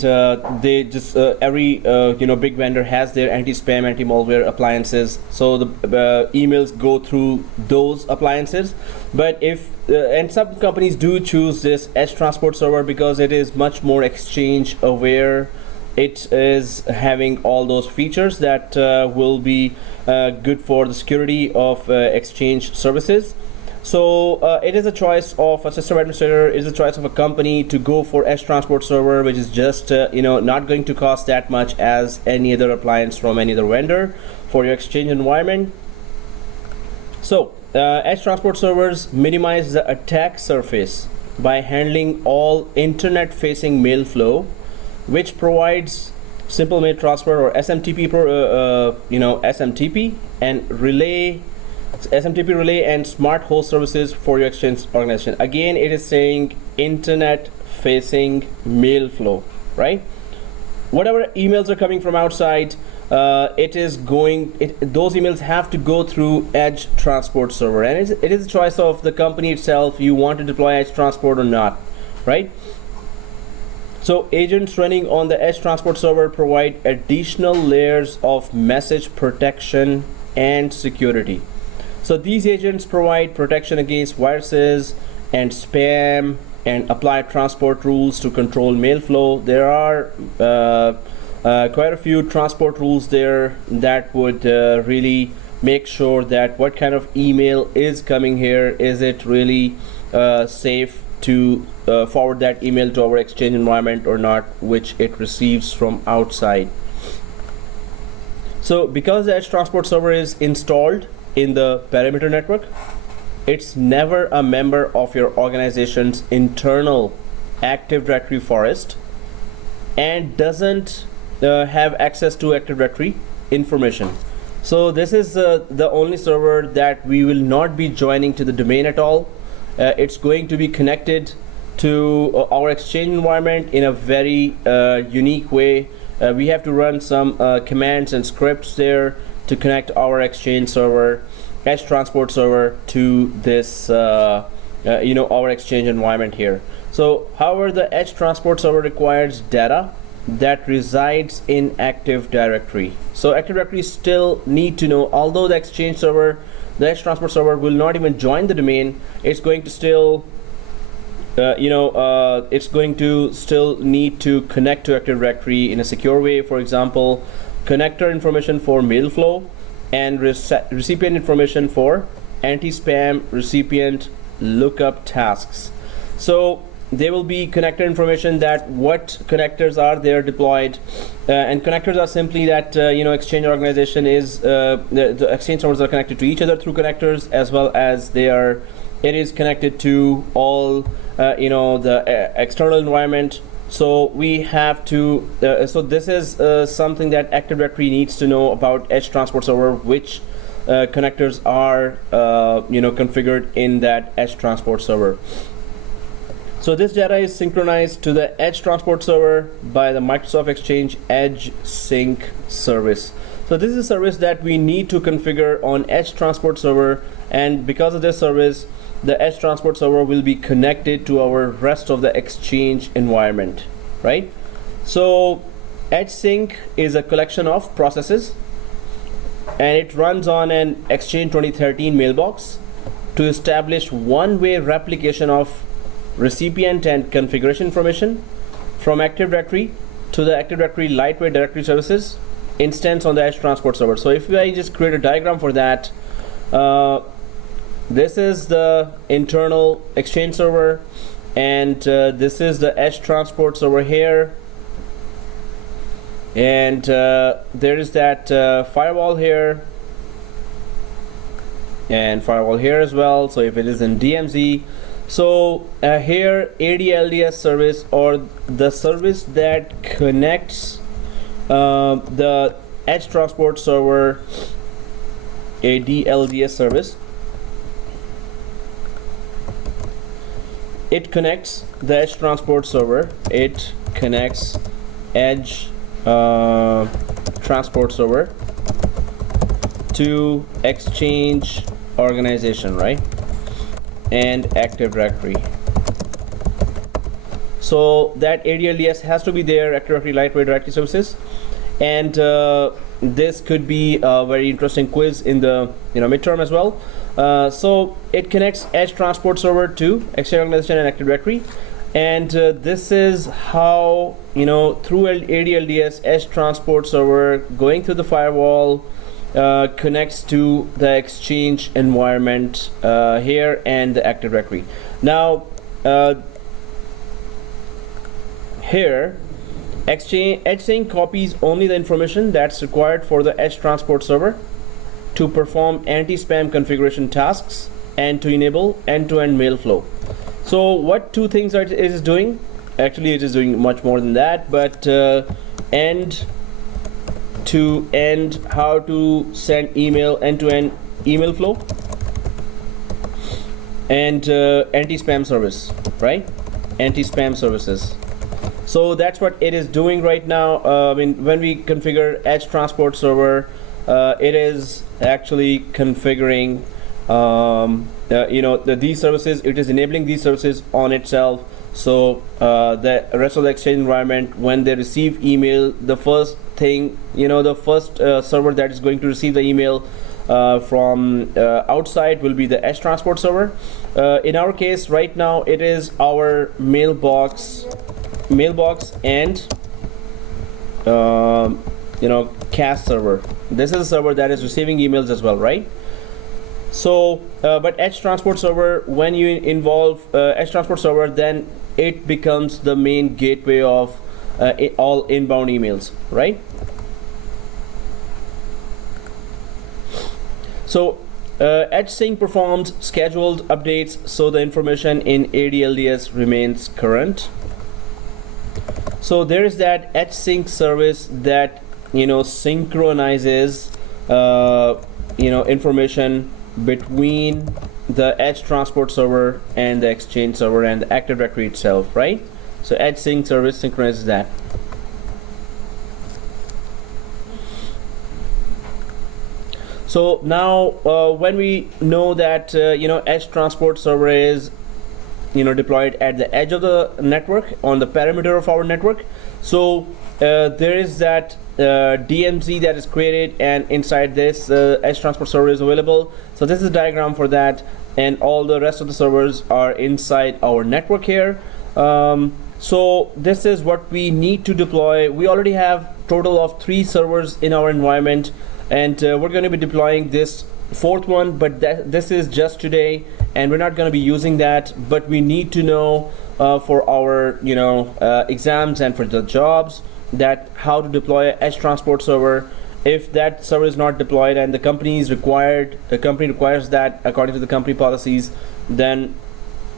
they just every big vendor has their anti-spam, anti-malware appliances, so the emails go through those appliances. But if and some companies do choose this EdgeTransportServer because it is much more Exchange aware. It is having all those features that will be good for the security of Exchange services. So it is a choice of a system administrator, it is a choice of a company to go for EdgeTransportServer, which is just not going to cost that much as any other appliance from any other vendor for your Exchange environment. So EdgeTransportServers minimize the attack surface by handling all internet facing mail flow which provides simple mail transfer or SMTP SMTP and relay SMTP relay and smart host services for your Exchange organization. Again, it is saying internet facing mail flow, right? Whatever emails are coming from outside, those emails have to go through EdgeTransportServer, and it is a choice of the company itself. You want to deploy EdgeTransport or not, right? So agents running on the EdgeTransportServer provide additional layers of message protection and security. So these agents provide protection against viruses and spam and apply transport rules to control mail flow. There are quite a few transport rules there that would really make sure that what kind of email is coming here, is it really safe to forward that email to our Exchange environment or not, which it receives from outside. So because the EdgeTransportServer is installed in the perimeter network, it's never a member of your organization's internal Active Directory forest and doesn't have access to Active Directory information. So this is the only server that we will not be joining to the domain at all. It's going to be connected to our Exchange environment in a very unique way. We have to run some commands and scripts there to connect our Exchange server, EdgeTransportServer, to this our Exchange environment here. So however, the EdgeTransportServer requires data that resides in Active Directory. So Active Directory still need to know, although the Exchange server, the EdgeTransportServer will not even join the domain, it's going to still it's going to still need to connect to Active Directory in a secure way. For example, connector information for mail flow and recipient information for anti-spam recipient lookup tasks. So there will be connector information, that what connectors are there deployed, and connectors are simply that Exchange organization is the Exchange servers are connected to each other through connectors, as well as it is connected to all the external environment. So we have to so this is something that Active Directory needs to know about EdgeTransportServer, which connectors are configured in that EdgeTransportServer. So this data is synchronized to the EdgeTransportServer by the Microsoft Exchange Edge Sync service. So this is a service that we need to configure on EdgeTransportServer, and because of this service, the EdgeTransportServer will be connected to our rest of the Exchange environment, right? So Edge Sync is a collection of processes, and it runs on an Exchange 2013 mailbox to establish one-way replication of recipient and configuration information from Active Directory to the Active Directory lightweight directory services instance on the EdgeTransportServer. So if I just create a diagram for that, this is the internal Exchange server, and this is the EdgeTransportServer here, and there is that firewall here and firewall here as well. So if it is in DMZ, so here ADLDS service, or the service that connects the EdgeTransportServer, ADLDS service, it connects the EdgeTransportServer, it connects EdgeTransportServer to Exchange organization, right, and Active Directory. So that ADLDS has to be there, Active Directory lightweight directory services, and this could be a very interesting quiz in the midterm as well. So it connects EdgeTransportServer to Exchange organization and Active Directory, and this is how through ADLDS, EdgeTransportServer going through the firewall connects to the Exchange environment here and the Active Directory. Now here EdgeSync copies only the information that's required for the EdgeTransportServer to perform anti-spam configuration tasks and to enable end-to-end mail flow. So what two things it is doing? Actually, it is doing much more than that, but end to end, how to send email, end-to-end email flow, and anti-spam service, right? Anti-spam services. So that's what it is doing right now. I mean, when we configure Edge Transport Server, it is actually configuring these services. It is enabling these services on itself. So the rest of the Exchange environment, when they receive email, the first thing, the first server that is going to receive the email from outside will be the Edge Transport Server. In our case right now, it is our mailbox and cast server. This is a server that is receiving emails as well, right? So but Edge Transport Server, when you involve Edge Transport Server, then it becomes the main gateway of all inbound emails, right? So Edge Sync performs scheduled updates, so the information in ADLDS remains current. So there is that Edge Sync service that synchronizes information between the Edge Transport Server and the Exchange server and the Active Directory itself, right? So Edge Sync service synchronizes that. So now when we know that Edge Transport Server is deployed at the edge of the network, on the perimeter of our network, so there is that DMZ that is created, and inside this Edge Transport Server is available. So this is a diagram for that, and all the rest of the servers are inside our network here. So this is what we need to deploy. We already have total of 3 servers in our environment, and we're going to be deploying this 4th one, but this is just today, and we're not going to be using that. But we need to know for our exams and for the jobs, that how to deploy Edge Transport Server. If that server is not deployed and the company requires that according to the company policies, then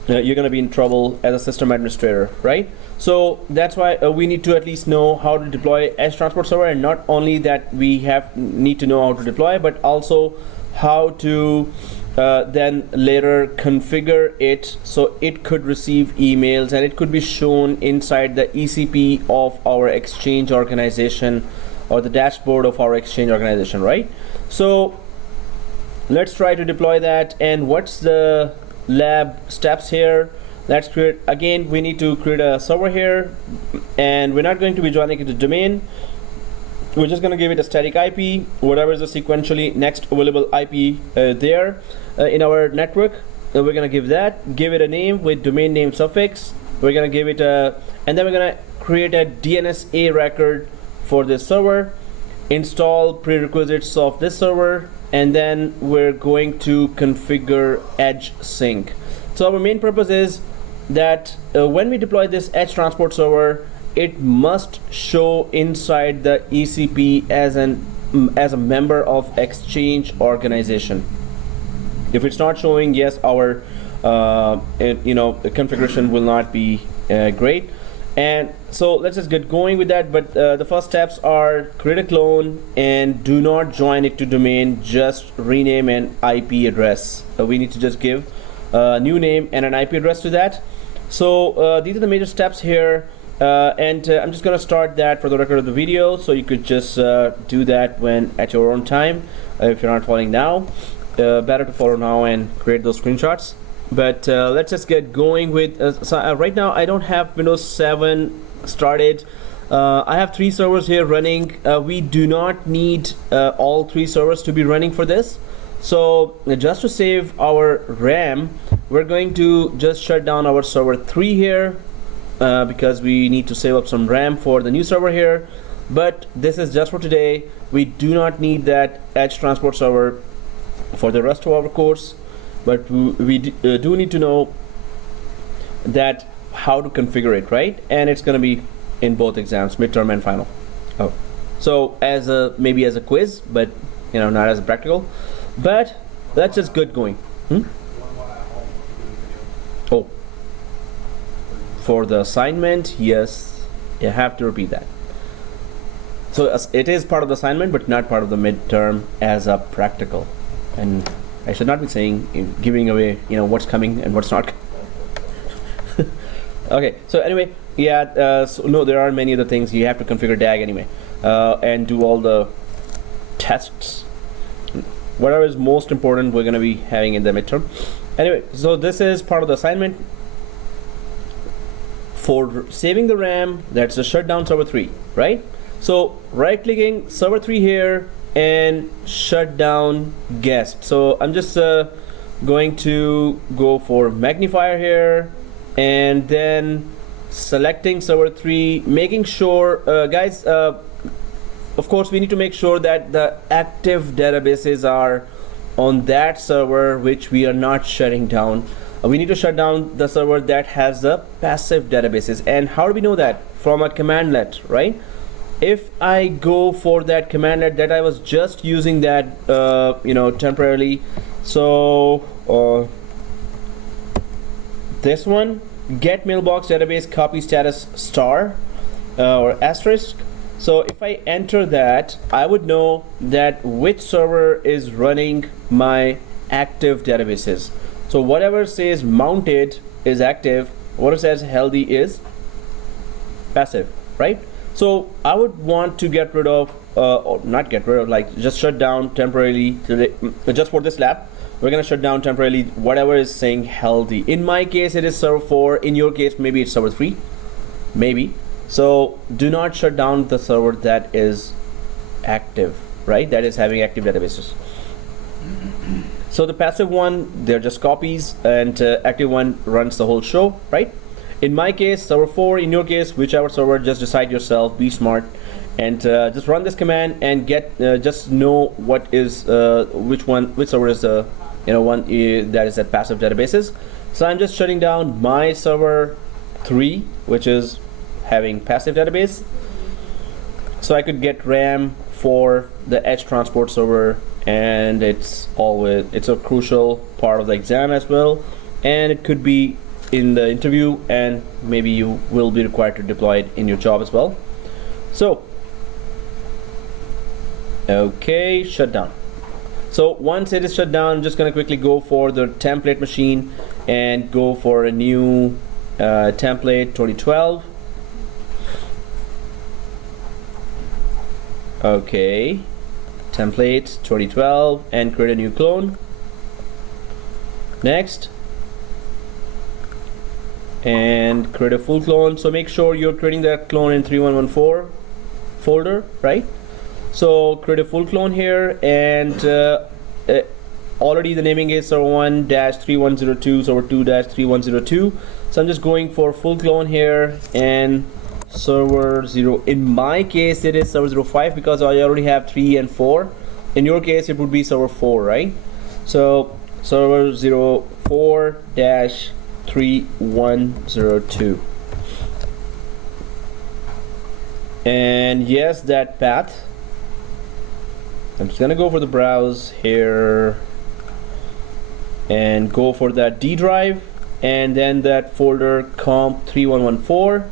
you're going to be in trouble as a system administrator, right? So that's why we need to at least know how to deploy Edge Transport Server, and not only that we need to know how to deploy, but also how to then later configure it so it could receive emails and it could be shown inside the ECP of our Exchange organization, or the dashboard of our Exchange organization, right? So let's try to deploy that. And what's the lab steps here? Let's create, again, we need to create a server here, and we're not going to be joining it to domain. We're just going to give it a static IP, whatever is the sequentially next available IP there in our network. We're going to give it a name with domain name suffix. We're going to give it and then we're going to create a DNSA record for this server, install prerequisites of this server, and then we're going to configure Edge Sync. So our main purpose is that when we deploy this Edge Transport Server, it must show inside the ECP as a member of Exchange organization. If it's not showing, yes, our configuration will not be great. And so let's just get going with that. But the first steps are create a clone and do not join it to domain, just rename an IP address. We need to just give a new name and an IP address to that. So these are the major steps here. And I'm just going to start that for the record of the video, so you could just do that at your own time. If you're not following now, better to follow now and create those screenshots. But let's just get going with right now I don't have Windows 7 started. I have 3 servers here running. We do not need all 3 servers to be running for this. So just to save our RAM, we're going to just shut down our server 3 here, because we need to save up some RAM for the new server here. But this is just for today. We do not need that Edge Transport Server for the rest of our course, but we do need to know that how to configure it, right? And it's going to be in both exams, midterm and final. So maybe as a quiz, but not as a practical. But let's just get going. for the assignment, yes, you have to repeat that. So it is part of the assignment, but not part of the midterm as a practical. And I should not be saying, giving away, what's coming and what's not. Okay, so anyway, yeah, so no, there are many other things. You have to configure DAG anyway, and do all the tests. Whatever is most important, we're going to be having in the midterm. Anyway, so this is part of the assignment. For saving the RAM, that's a shutdown server 3, right? So right clicking server 3 here and shut down guest. So I'm just going to go for magnifier here and then selecting server 3, making sure, guys, of course we need to make sure that the active databases are on that server which we are not shutting down. We need to shut down the server that has the passive databases. And how do we know that? From a commandlet, right? If I go for that commandlet that I was just using that temporarily, so this one, get mailbox database copy status star or asterisk. So if I enter that, I would know that which server is running my active databases. So whatever says mounted is active, whatever says healthy is passive, right? So I would want to get rid of, or not get rid of, like just shut down temporarily, just for this lab, we're gonna shut down temporarily whatever is saying healthy. In my case, it is server 4. In your case, maybe it's server 3, maybe. So do not shut down the server that is active, right? That is having active databases. So the passive one, they're just copies, and active one runs the whole show, right? In my case, server 4. In your case, whichever server, just decide yourself, be smart, and just run this command and get just know what is which server is the one that is at passive databases. So I'm just shutting down my server 3, which is having passive database, so I could get RAM for the Edge Transport server, and it's a crucial part of the exam as well, and it could be in the interview, and maybe you will be required to deploy it in your job as well. So okay, shut down. So once it is shut down, I'm just gonna quickly go for the template machine and go for a new template 2012. Okay, template 2012, and create a new clone. Next, and create a full clone. So make sure you're creating that clone in 3114 folder, right? So create a full clone here, and already the naming is server 1-3102, server 2-3102. So I'm just going for full clone here, and server 0. In my case, it is server 05 because I already have 3 and 4. In your case, it would be server 4, right? So server 04-3102. And yes, that path. I'm just gonna go for the browse here and go for that D drive, and then that folder comp 3114.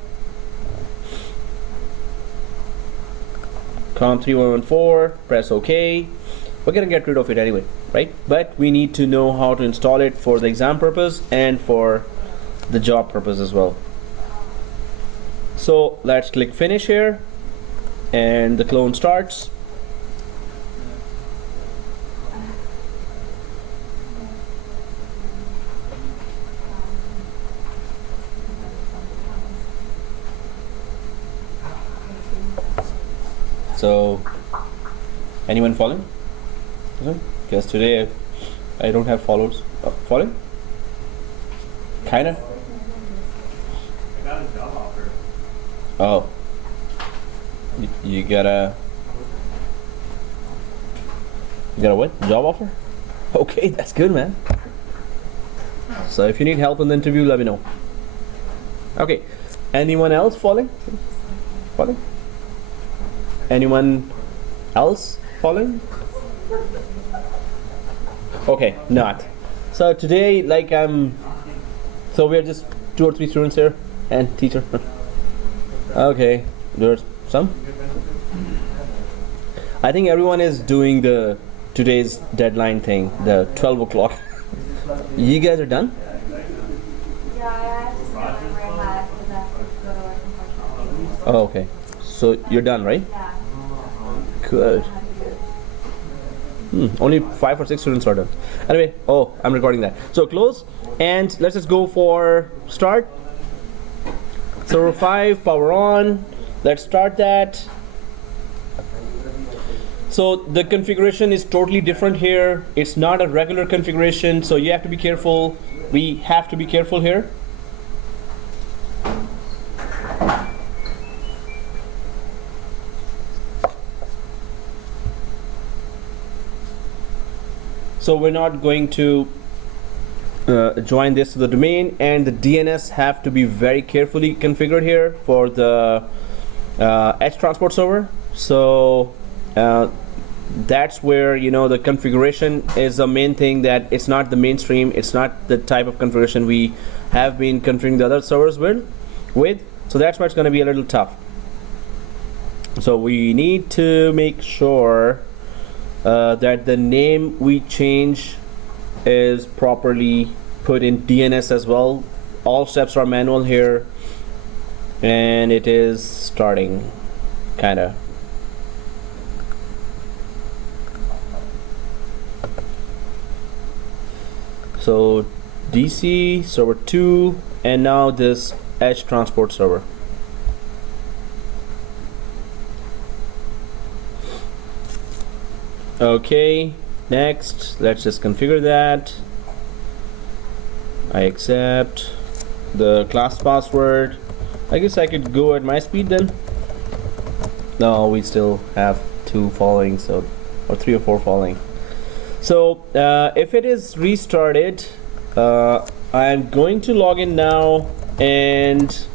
Comp 3114, press OK. We're gonna get rid of it anyway, right? But we need to know how to install it for the exam purpose and for the job purpose as well. So let's click finish here, and the clone starts. So, anyone following? Because today I don't have followers. Following? Kinda. I got a job offer. Oh. You got a what? Job offer? Okay, that's good, man. So if you need help in the interview, let me know. Okay. Anyone else following? Following? Anyone else following? Okay, not. So today, so we're just 2 or 3 students here, and teacher. Okay, there's some. I think everyone is doing the today's deadline thing, the 12 o'clock. You guys are done? Yeah, I have to stay whenever I have because I have to go to work unfortunately. Oh, okay. So you're done, right? Yeah. Good. Only 5 or 6 students are done. Anyway, oh, I'm recording that. So close, and let's just go for start. Server 5, power on. Let's start that. So the configuration is totally different here. It's not a regular configuration, so you have to be careful. We have to be careful here. So we're not going to join this to the domain, and the DNS have to be very carefully configured here for the Edge Transport Server. So that's where, you know, the configuration is the main thing, that it's not the mainstream, it's not the type of configuration we have been configuring the other servers with. So that's why it's going to be a little tough. So we need to make sure that the name we change is properly put in DNS as well. All steps are manual here, and it is starting kinda. So DC server 2, and now this Edge Transport Server. Okay, next, let's just configure that. I accept the class password. I guess I could go at my speed then. No, we still have 2 following, so, or 3 or 4 following. So if it is restarted, I'm going to log in now, and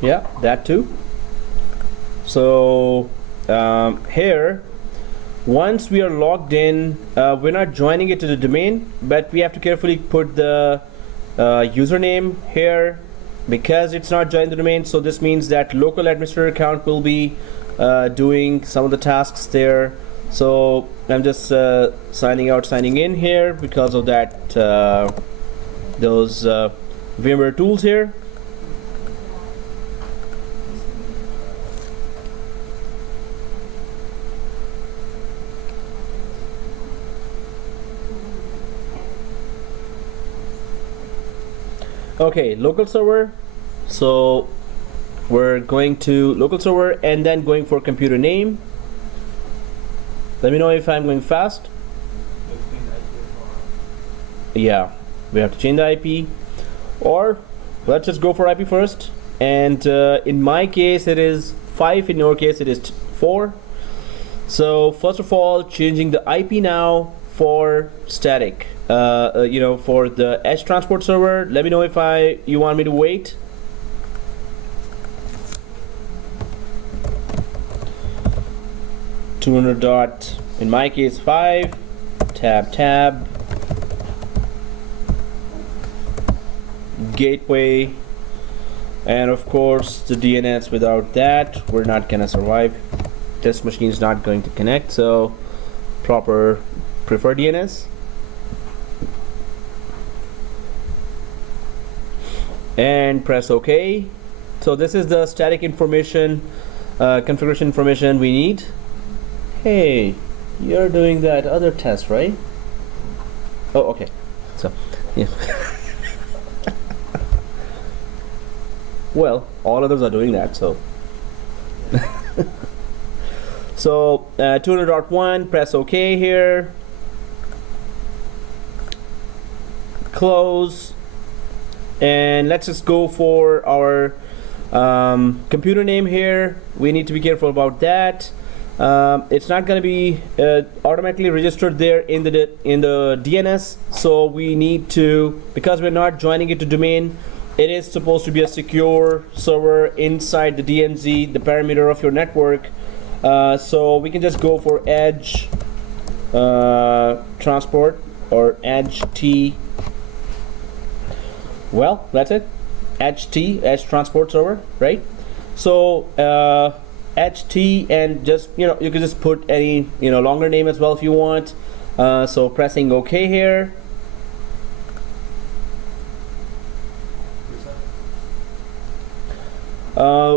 yeah, that too. So here, once we are logged in, we're not joining it to the domain, but we have to carefully put the username here, because it's not joined the domain. So this means that local administrator account will be doing some of the tasks there. So I'm just signing out, signing in here because of that, those VMware tools here. Okay, local server. So we're going to local server and then going for computer name. Let me know if I'm going fast. Yeah, we have to change the IP, or let's just go for IP first. And in my case it is 5, in your case it is 4. So first of all, changing the IP now for static. You know, for the Edge Transport Server. Let me know if you want me to wait. .200 dot, in my case 5, tab, gateway, and of course the DNS. Without that we're not gonna survive. This machine is not going to connect, so proper preferred DNS. And press OK. So this is the static information, configuration information we need. Hey, you're doing that other test, right? Oh, okay. So, yeah. Well, all others are doing that, so. So, 200.1, press OK here. Close. And let's just go for our computer name here. We need to be careful about that. It's not going to be automatically registered there in the DNS, so we need to, because we're not joining it to domain, it is supposed to be a secure server inside the DMZ, the parameter of your network. So we can just go for Edge transport or edge T. Well, that's it. Edge transport server, right? So edge T, and just you can just put any longer name as well if you want. So pressing OK here.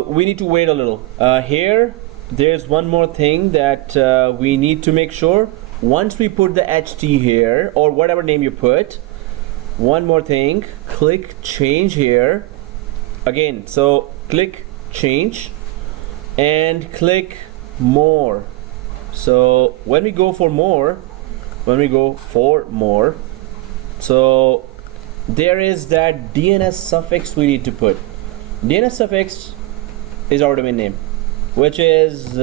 We need to wait a little. Here, there's one more thing that we need to make sure. Once we put the HT here, or whatever name you put, one more thing, click change here. Again, so click change and click more. So when we go for more, so there is that DNS suffix we need to put. DNS suffix is our domain name, which is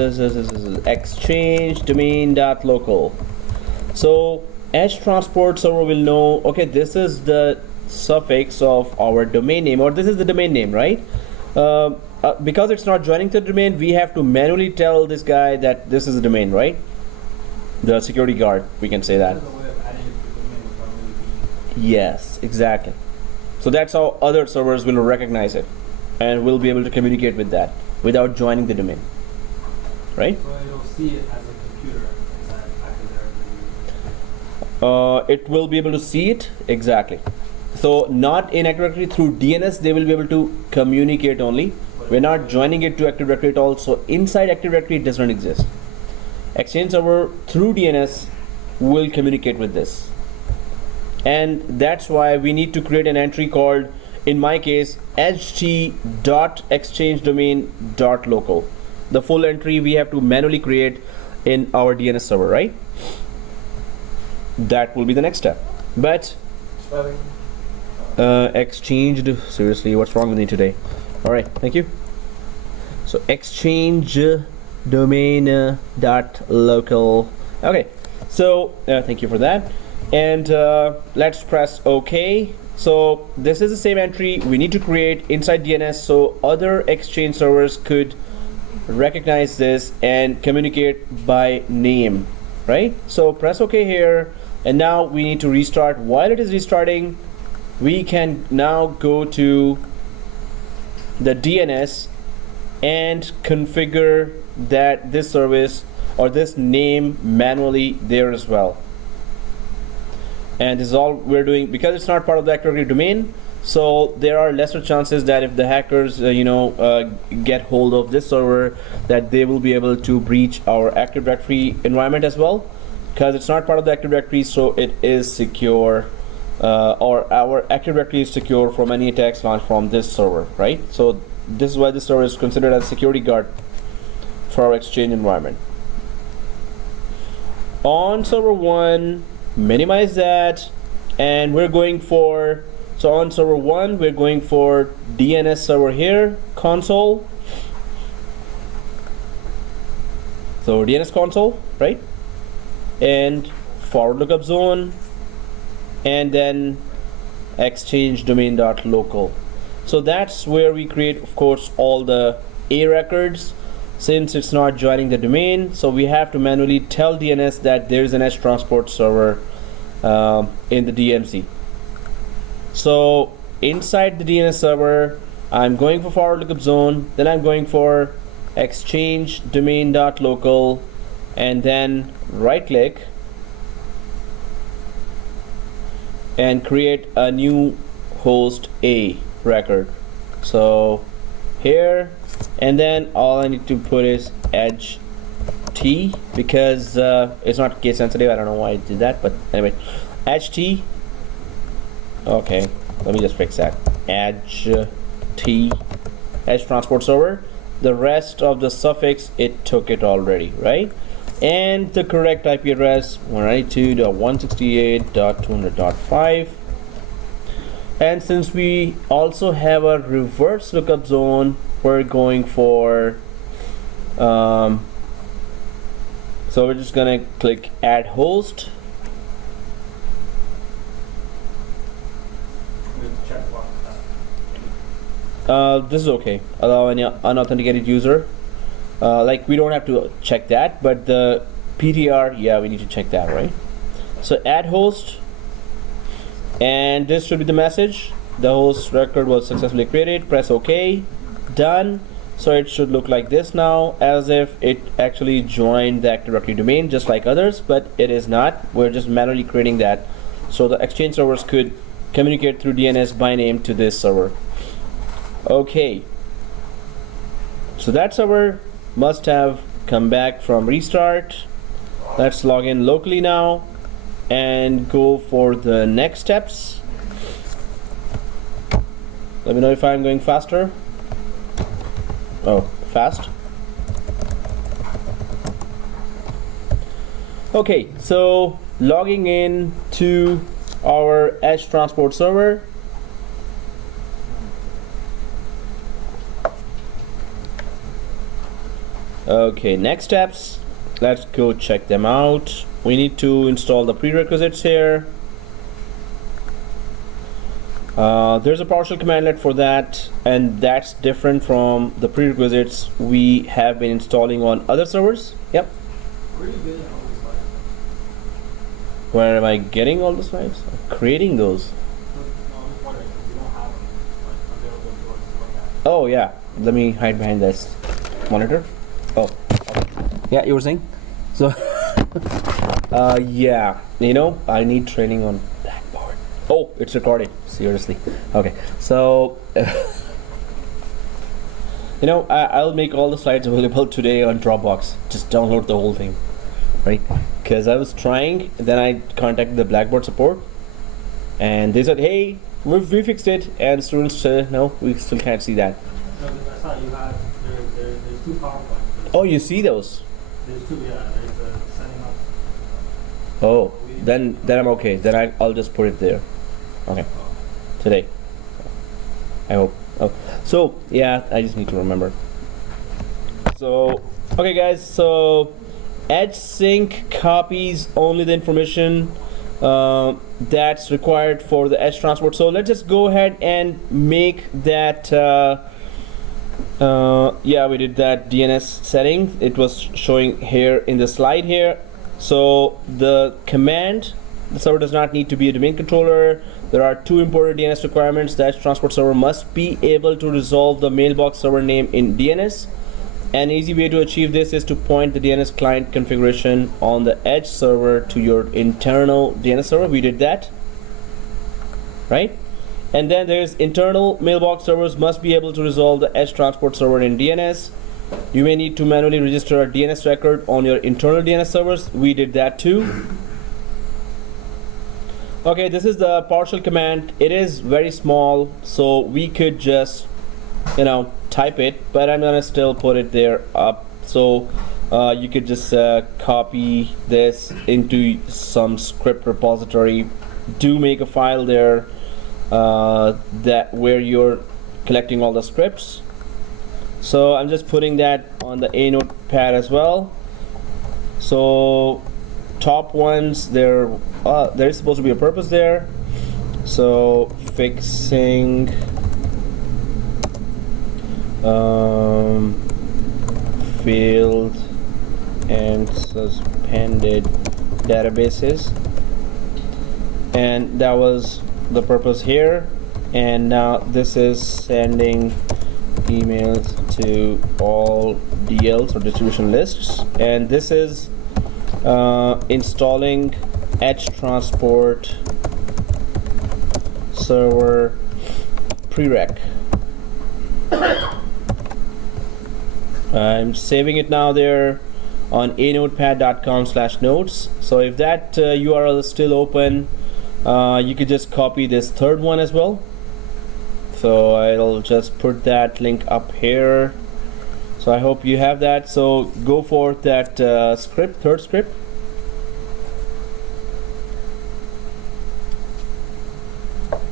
exchange domain.local. So EdgeTransportServer will know, okay, this is the suffix of our domain name, or this is the domain name, right? Because it's not joining the domain, we have to manually tell this guy that this is the domain, right? The security guard, we can say that. Yes, exactly. So that's how other servers will recognize it and will be able to communicate with that without joining the domain, right? So it'll see it as a computer inside Active Directory. It will be able to see it, exactly. So not in Active Directory, through DNS they will be able to communicate only. We're not joining it to Active Directory at all, so inside Active Directory it does not exist. Exchange server through DNS will communicate with this, and that's why we need to create an entry called, in my case, ht.exchangedomain.local. The full entry we have to manually create in our DNS server, right? That will be the next step. But Spelling. exchanged, seriously, what's wrong with me today? All right, thank you. So exchange domain.local. Okay, so thank you for that, and let's press OK. So this is the same entry we need to create inside DNS, so other exchange servers could recognize this and communicate by name, right? So press OK here, and now we need to restart. While it is restarting, we can now go to the DNS and configure that this service or this name manually there as well. And this is all we're doing because it's not part of the Active Directory domain. So there are lesser chances that if the hackers get hold of this server, that they will be able to breach our Active Directory environment as well, because it's not part of the Active Directory, so it is secure, or our Active Directory is secure from any attacks launched from this server, right? So this is why this server is considered as a security guard for our Exchange environment. On server 1, minimize that, and we're going for, so on server 1 we're going for DNS server here, console. So DNS console, right? And forward lookup zone, and then exchange domain.local. So that's where we create, of course, all the A records, since it's not joining the domain. So we have to manually tell DNS that there's an EdgeTransportServer in the DMZ. So inside the DNS server, I'm going for forward lookup zone, then I'm going for exchange domain.local, and then right click and create a new host A record. So here, and then all I need to put is edge T, because it's not case sensitive. I don't know why I did that, but anyway, edge T. Okay, let me just fix that. Edge T, EdgeTransportServer. The rest of the suffix, it took it already, right? And the correct IP address 192.168.200.5. And since we also have a reverse lookup zone, we're going for so we're just gonna click add host. This is okay. Allow any unauthenticated user. Like we don't have to check that, but the PTR, yeah, we need to check that, right? So add host, and this should be the message. The host record was successfully created. Press OK. Done. So it should look like this now, as if it actually joined the Active Directory domain just like others, but it is not. We're just manually creating that so the Exchange servers could communicate through DNS by name to this server. Okay, so that server must have come back from restart. Let's log in locally now and go for the next steps. Let me know if I'm going faster. Oh, fast. Okay, so logging in to our Edge Transport server. Okay, next steps. Let's go check them out. We need to install the prerequisites here. There's a PowerShell commandlet for that, and that's different from the prerequisites we have been installing on other servers. Yep. Where are you getting all this like? Where am I getting all the slides? Creating those. No, I'm just wondering because you don't have them like available to us to look at. Oh yeah. Let me hide behind this monitor. Oh. Yeah, you were saying? So yeah, you know, I need training on Blackboard. Oh, it's recorded. Seriously. Okay. So you know, I'll make all the slides available today on Dropbox. Just download the whole thing, right? Because I was trying, then I contacted the Blackboard support, and they said, "Hey, we fixed it," and students said, "No, we still can't see that." No, I thought you had there's two PowerPoints. Oh, you see those? There's two, yeah. There's the setting up. Oh, then I'm okay. Then I'll just put it there. Okay. Today. I hope. Oh, so yeah, I just need to remember. So okay, guys. So Edge Sync copies only the information that's required for the Edge transport. So let's just go ahead and make that. Yeah, we did that DNS setting. It was showing here in the slide here. So the command, the server does not need to be a domain controller. There are two important DNS requirements. The Edge Transport server must be able to resolve the mailbox server name in DNS. An easy way to achieve this is to point the DNS client configuration on the Edge server to your internal DNS server. We did that, right? And then there's internal mailbox servers must be able to resolve the Edge Transport server in DNS. You may need to manually register a DNS record on your internal DNS servers. We did that too. Okay, this is the PowerShell command. It is very small, so we could just, you know, type it, but I'm gonna still put it there up. So you could just copy this into some script repository. Do make a file there that where you're collecting all the scripts. So I'm just putting that on the A notepad as well. So top ones, there is supposed to be a purpose there. So fixing failed and suspended databases, and that was the purpose here. And now this is sending emails to all DLs or distribution lists, and this is installing Edge Transport server prereq. I'm saving it now there on anotepad.com/notes. So if that URL is still open, you could just copy this third one as well. So I'll just put that link up here. So I hope you have that. So go for that script, third script.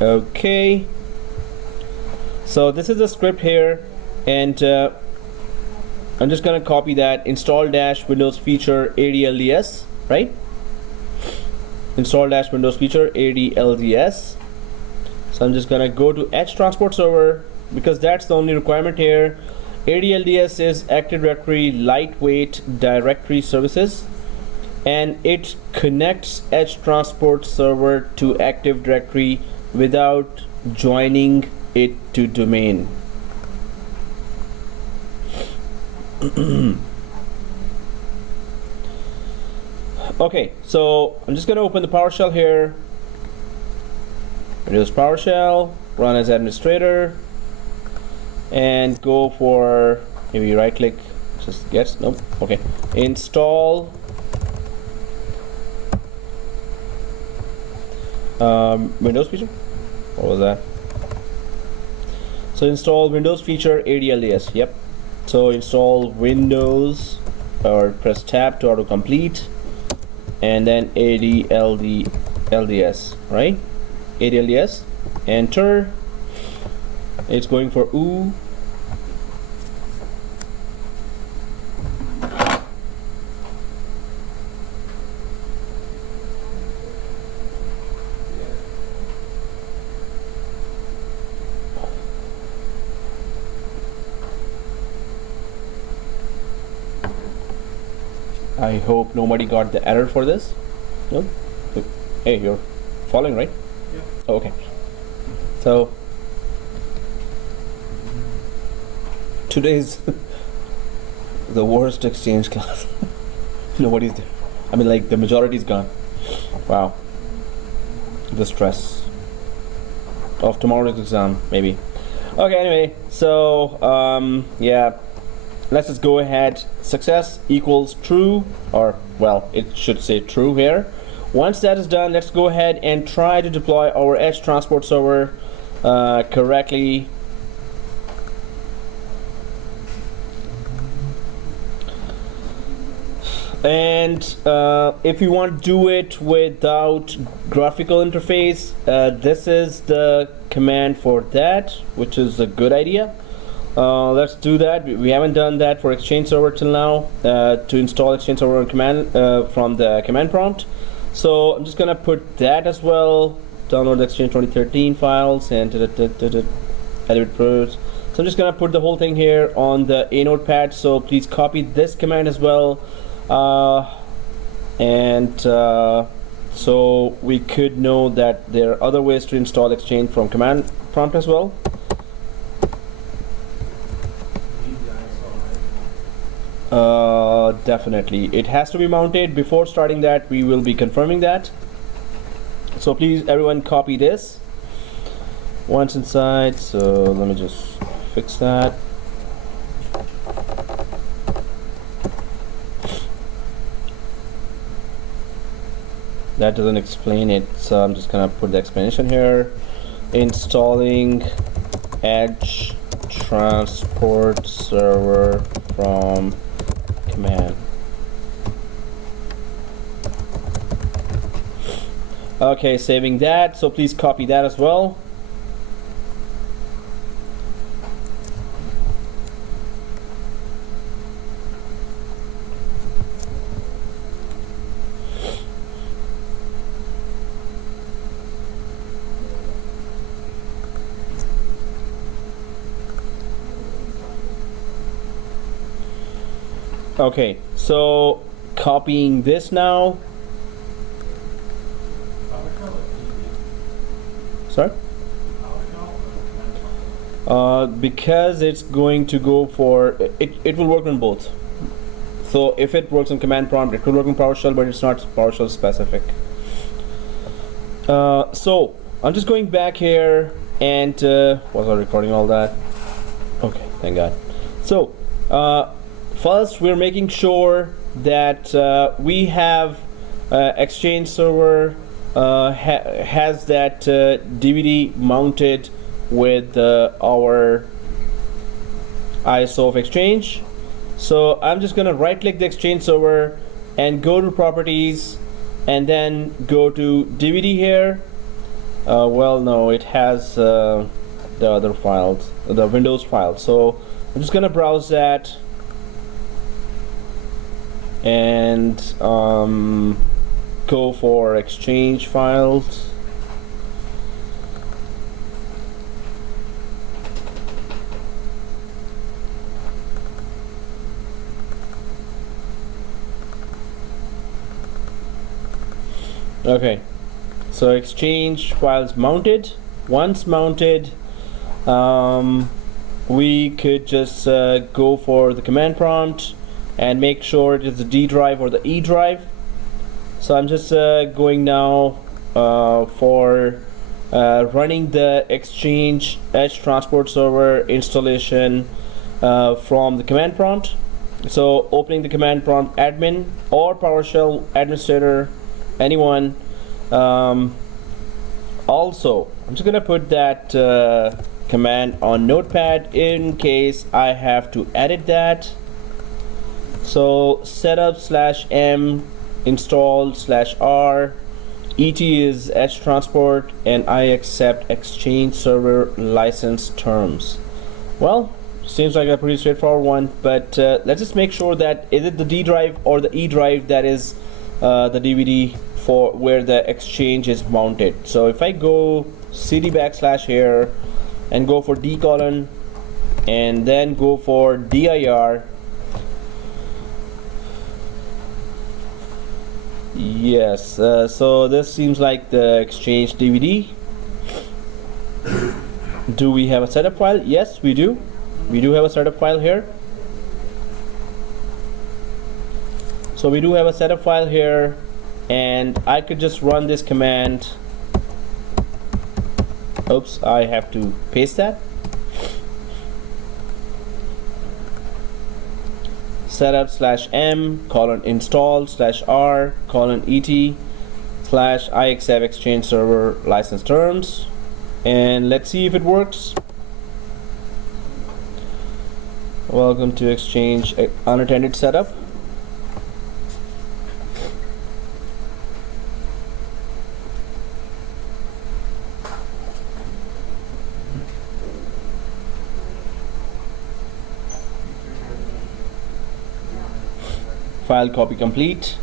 Okay. So this is the script here, and I'm just gonna copy that. Install dash Windows feature ADLDS, right? Install dash Windows feature ADLDS. So I'm just gonna go to Edge Transport Server because that's the only requirement here. ADLDS is Active Directory Lightweight Directory Services. and it connects EdgeTransportServer to Active Directory without joining it to domain. Okay, so I'm just going to open the PowerShell here. Windows PowerShell, run as administrator, and go for, maybe right click, just yes, nope, okay, install Windows feature. What was that? So install Windows feature ADLDS. Yep. So install Windows, or press tab to autocomplete, and then ADLDS, right? ADLDS. Enter. It's going for OO. I hope nobody got the error for this. No? Hey, you're following, right? Yeah. Oh, okay. So today's the worst exchange class. Nobody's there. I mean, like, the majority's gone. Wow. The stress of tomorrow's exam, maybe. Okay, anyway, so yeah, let's just go ahead. Success equals true, or well, it should say true here. Once that is done, let's go ahead and try to deploy our EdgeTransportServer correctly. And if you want to do it without graphical interface, this is the command for that, which is a good idea. Let's do that. We haven't done that for Exchange Server till now, to install Exchange Server on command from the command prompt. So I'm just gonna put that as well. Download the Exchange 2013 files and edit pros. So I'm just gonna put the whole thing here on the A notepad. So please copy this command as well, so we could know that there are other ways to install Exchange from command prompt as well. Definitely it has to be mounted. Before starting that, we will be confirming that, so please everyone copy this once inside. So let me just fix that. That doesn't explain it, so I'm just gonna put the explanation here. Installing EdgeTransportServer from command. Okay, saving that, so please copy that as well. Okay, so copying this now. Sorry? Because it's going to go for it will work on both. So if it works on command prompt, it will work on PowerShell, but it's not PowerShell specific. So I'm just going back here and was I recording all that? Okay, thank God. So first, we're making sure that we have Exchange Server has that DVD mounted with our ISO of Exchange. So I'm just going to right click the Exchange Server and go to Properties, and then go to DVD here. Well, no, it has the other files, the Windows files. So I'm just going to browse that and go for Exchange files. Okay, so Exchange files mounted. Once mounted, we could just go for the command prompt and make sure it is the D drive or the E drive. So I'm just going now for running the Exchange EdgeTransportServer installation from the command prompt. So opening the command prompt, admin or PowerShell administrator, anyone. Also, I'm just gonna put that command on Notepad in case I have to edit that. So setup/m install/r, et is Edge Transport, and I accept Exchange Server license terms. Well, seems like a pretty straightforward one, but let's just make sure that is it the D drive or the E drive that is the DVD for where the Exchange is mounted. So if I go cd / here and go for D colon and then go for dir, yes, so this seems like the Exchange DVD. Do we have a setup file? Yes, we do. We do have a setup file here. So we do have a setup file here, and I could just run this command. Oops, I have to paste that. Setup/m :install/r :et I accept Exchange Server license terms, and let's see if it works. Welcome to Exchange unattended setup. File copy complete.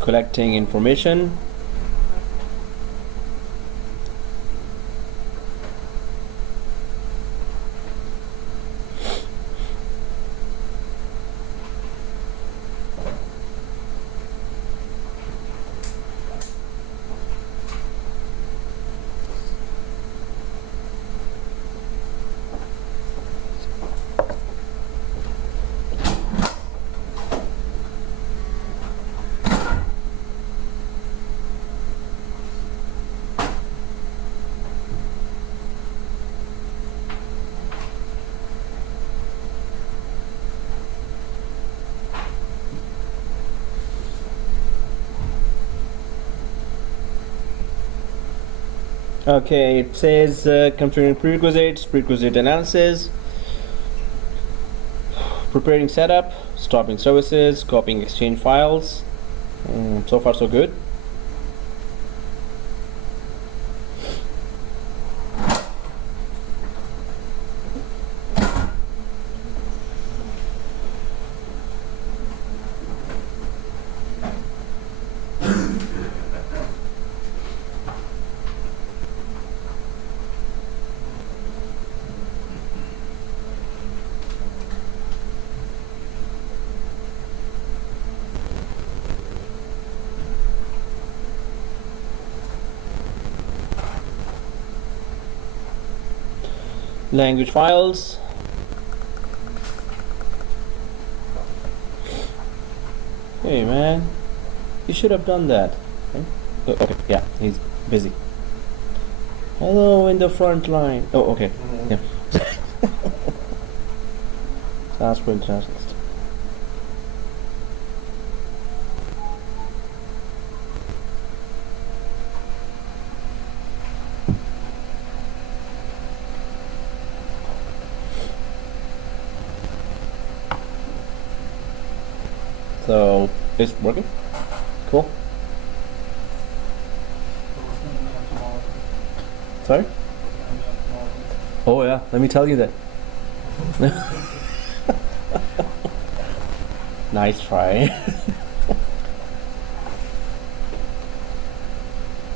Collecting information. Okay, it says configuring prerequisites, prerequisite analysis, preparing setup, stopping services, copying Exchange files. So far so good. Language files. Hey man, you should have done that. Okay, yeah, he's busy. Hello in the front line. Oh, okay. Yeah. That's for international. So it's working. Cool. Sorry? Oh yeah, let me tell you that. Nice try.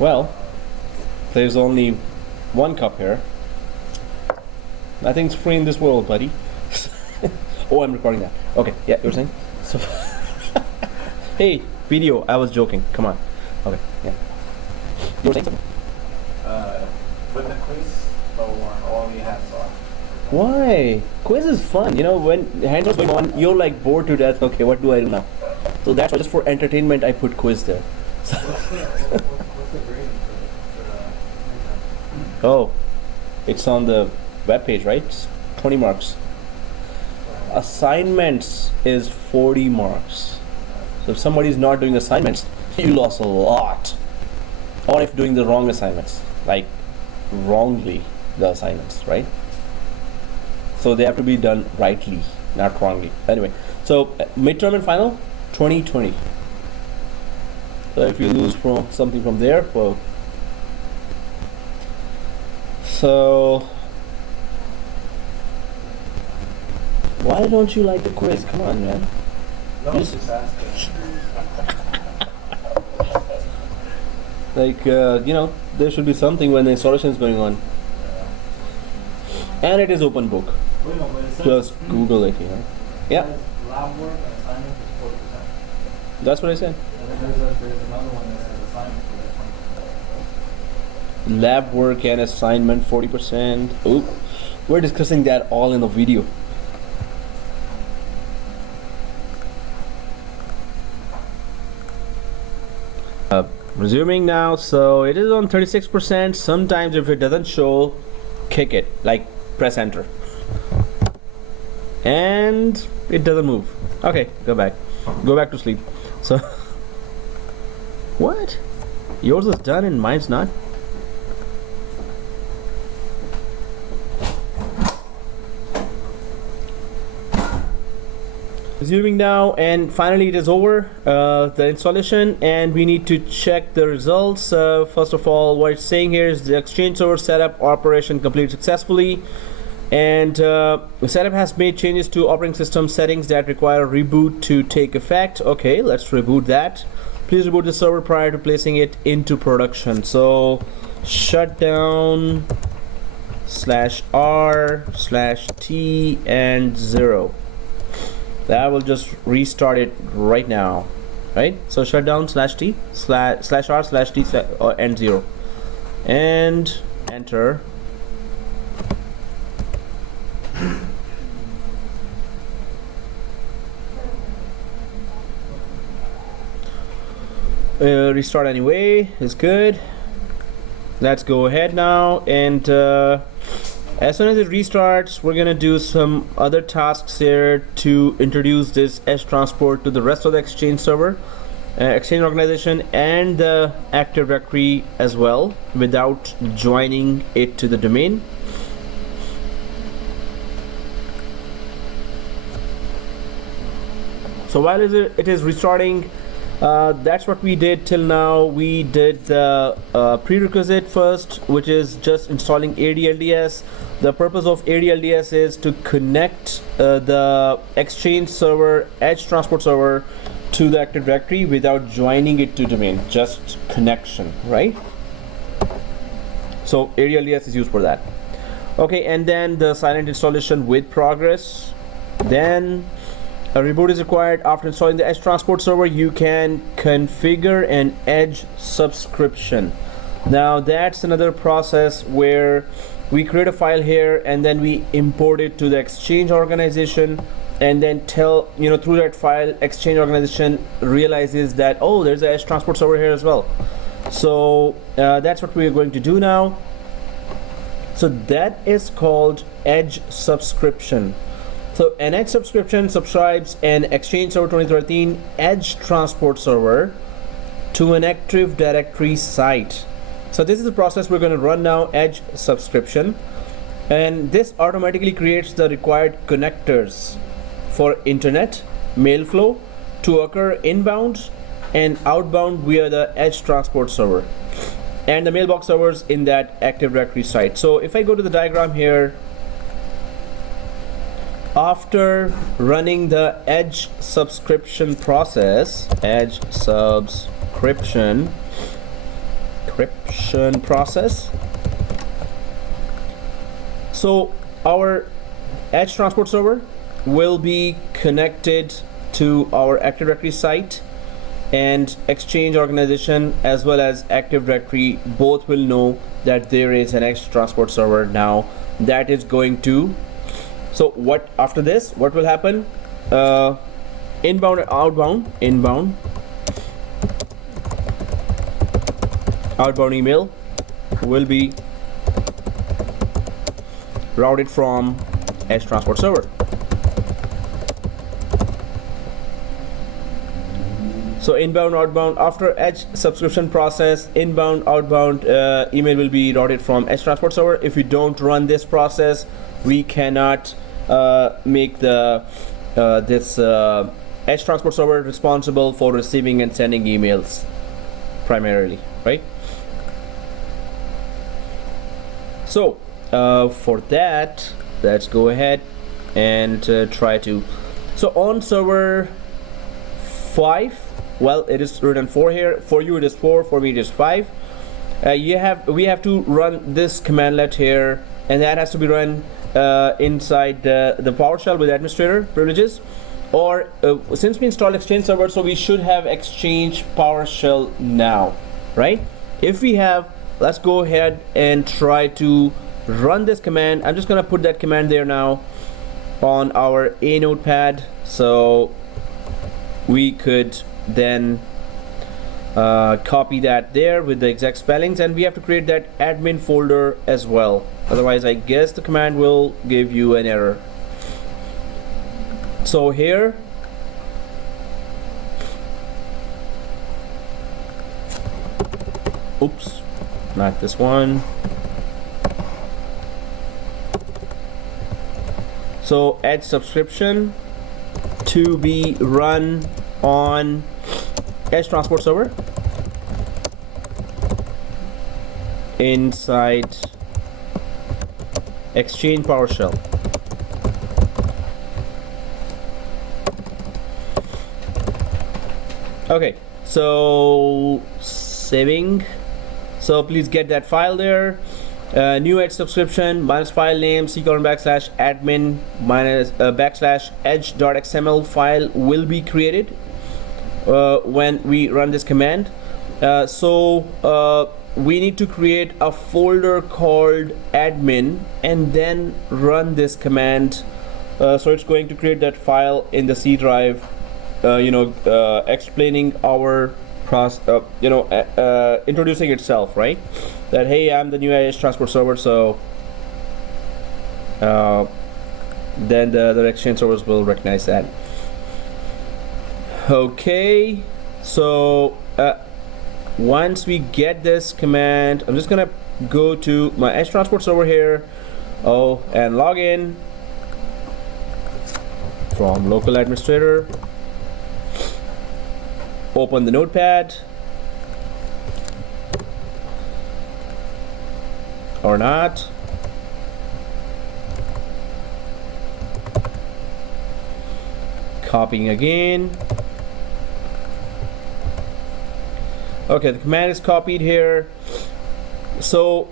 Well, there's only one cup here. Nothing's free in this world, buddy. Oh, I'm recording that. Okay, yeah, you were saying? So hey, video. I was joking. Come on. Okay. Yeah. You were saying something? With the quiz, no one, only hands on. Why? Quiz is fun. You know, when hands are going on, you're like bored to death. Okay, what do I do now? So that's why just for entertainment I put quiz there. What's the grading for Oh, it's on the web page, right? It's 20 marks. Assignments is 40 marks. So if somebody's not doing assignments, you lost a lot. Or if doing the wrong assignments, like wrongly the assignments, right? So they have to be done rightly, not wrongly. Anyway, so midterm and final, 2020. So if you lose from something from there, well. So why don't you like the quiz? Come on, man. No, Yes. just asking. Like, you know, there should be something when the installation is going on. And it is open book. Wait, no, but it says, Just Google it, you know. it Yeah, says lab work and assignment is 40%. that's what I said. And then there's another one that says assignment for 20%. Lab work and assignment 40%. Oop. We're discussing that all in the video. Resuming now, so it is on 36%. Sometimes if it doesn't show, kick it, like press enter. And it doesn't move. Okay, go back to sleep. So what? Yours is done and mine's not? Resuming now, and finally it is over, the installation, and we need to check the results. First of all, what it's saying here is the Exchange server setup operation completed successfully, and the setup has made changes to operating system settings that require a reboot to take effect. Okay, let's reboot that. Please reboot the server prior to placing it into production. So shutdown /r/t and 0. That will just restart it right now, right? So shutdown /t /r/t and 0, and enter. Restart anyway is good. Let's go ahead now, and as soon as it restarts, we're gonna do some other tasks here to introduce this Edge Transport to the rest of the Exchange server, Exchange organization, and the Active Directory as well, without joining it to the domain. So while it is restarting, that's what we did till now. We did the prerequisite first, which is just installing ADLDS. The purpose of ADLDS is to connect the Exchange server, Edge Transport server, to the Active Directory without joining it to domain, just connection, right? So ADLDS is used for that. Okay, and then the silent installation with progress. Then a reboot is required. After installing the Edge Transport server, you can configure an Edge subscription. Now that's another process where we create a file here and then we import it to the Exchange organization, and then tell, you know, through that file, Exchange organization realizes that, oh, there's an Edge Transport server here as well. So that's what we are going to do now. So that is called Edge subscription. So an Edge subscription subscribes an Exchange Server 2013 Edge Transport server to an Active Directory site. So this is the process we're going to run now, Edge subscription, and this automatically creates the required connectors for internet, mail flow to occur inbound and outbound via the Edge Transport server and the mailbox servers in that Active Directory site. So if I go to the diagram here, after running the Edge subscription process, Edge subscription process, so our Edge Transport server will be connected to our Active Directory site, and Exchange organization as well as Active Directory both will know that there is an Edge transport server now that is going to. So what after this, what will happen? Inbound, outbound, outbound email will be routed from Edge transport server. So inbound, outbound, after Edge subscription process, inbound, outbound email will be routed from Edge transport server. If we don't run this process, we cannot make the this Edge transport server responsible for receiving and sending emails primarily, right? So for that, let's go ahead and try to. So on server 5, well, it is written 4 here. For you it is 4. For me it is 5. We have to run this commandlet here, and that has to be run inside the PowerShell with administrator privileges. Or since we installed Exchange server, so we should have Exchange PowerShell now, right? If we have, let's go ahead and try to run this command. I'm just gonna put that command there now on our A notepad, so we could then copy that there with the exact spellings, and we have to create that admin folder as well. Otherwise, I guess the command will give you an error. So here, oops, not this one. So Edge subscription to be run on Edge transport server inside Exchange PowerShell. Okay, so saving. So please get that file there. New Edge subscription minus file name /admin minus /edge.xml file will be created when we run this command. We need to create a folder called admin and then run this command. So it's going to create that file in the C drive, explaining our process, introducing itself, right? That hey, I'm the new Edge transport server. So then the Exchange servers will recognize that. Okay, so once we get this command, I'm just gonna go to my Edge transport server here, and log in from local administrator. Open the notepad or not. Copying again. Okay, the command is copied here. So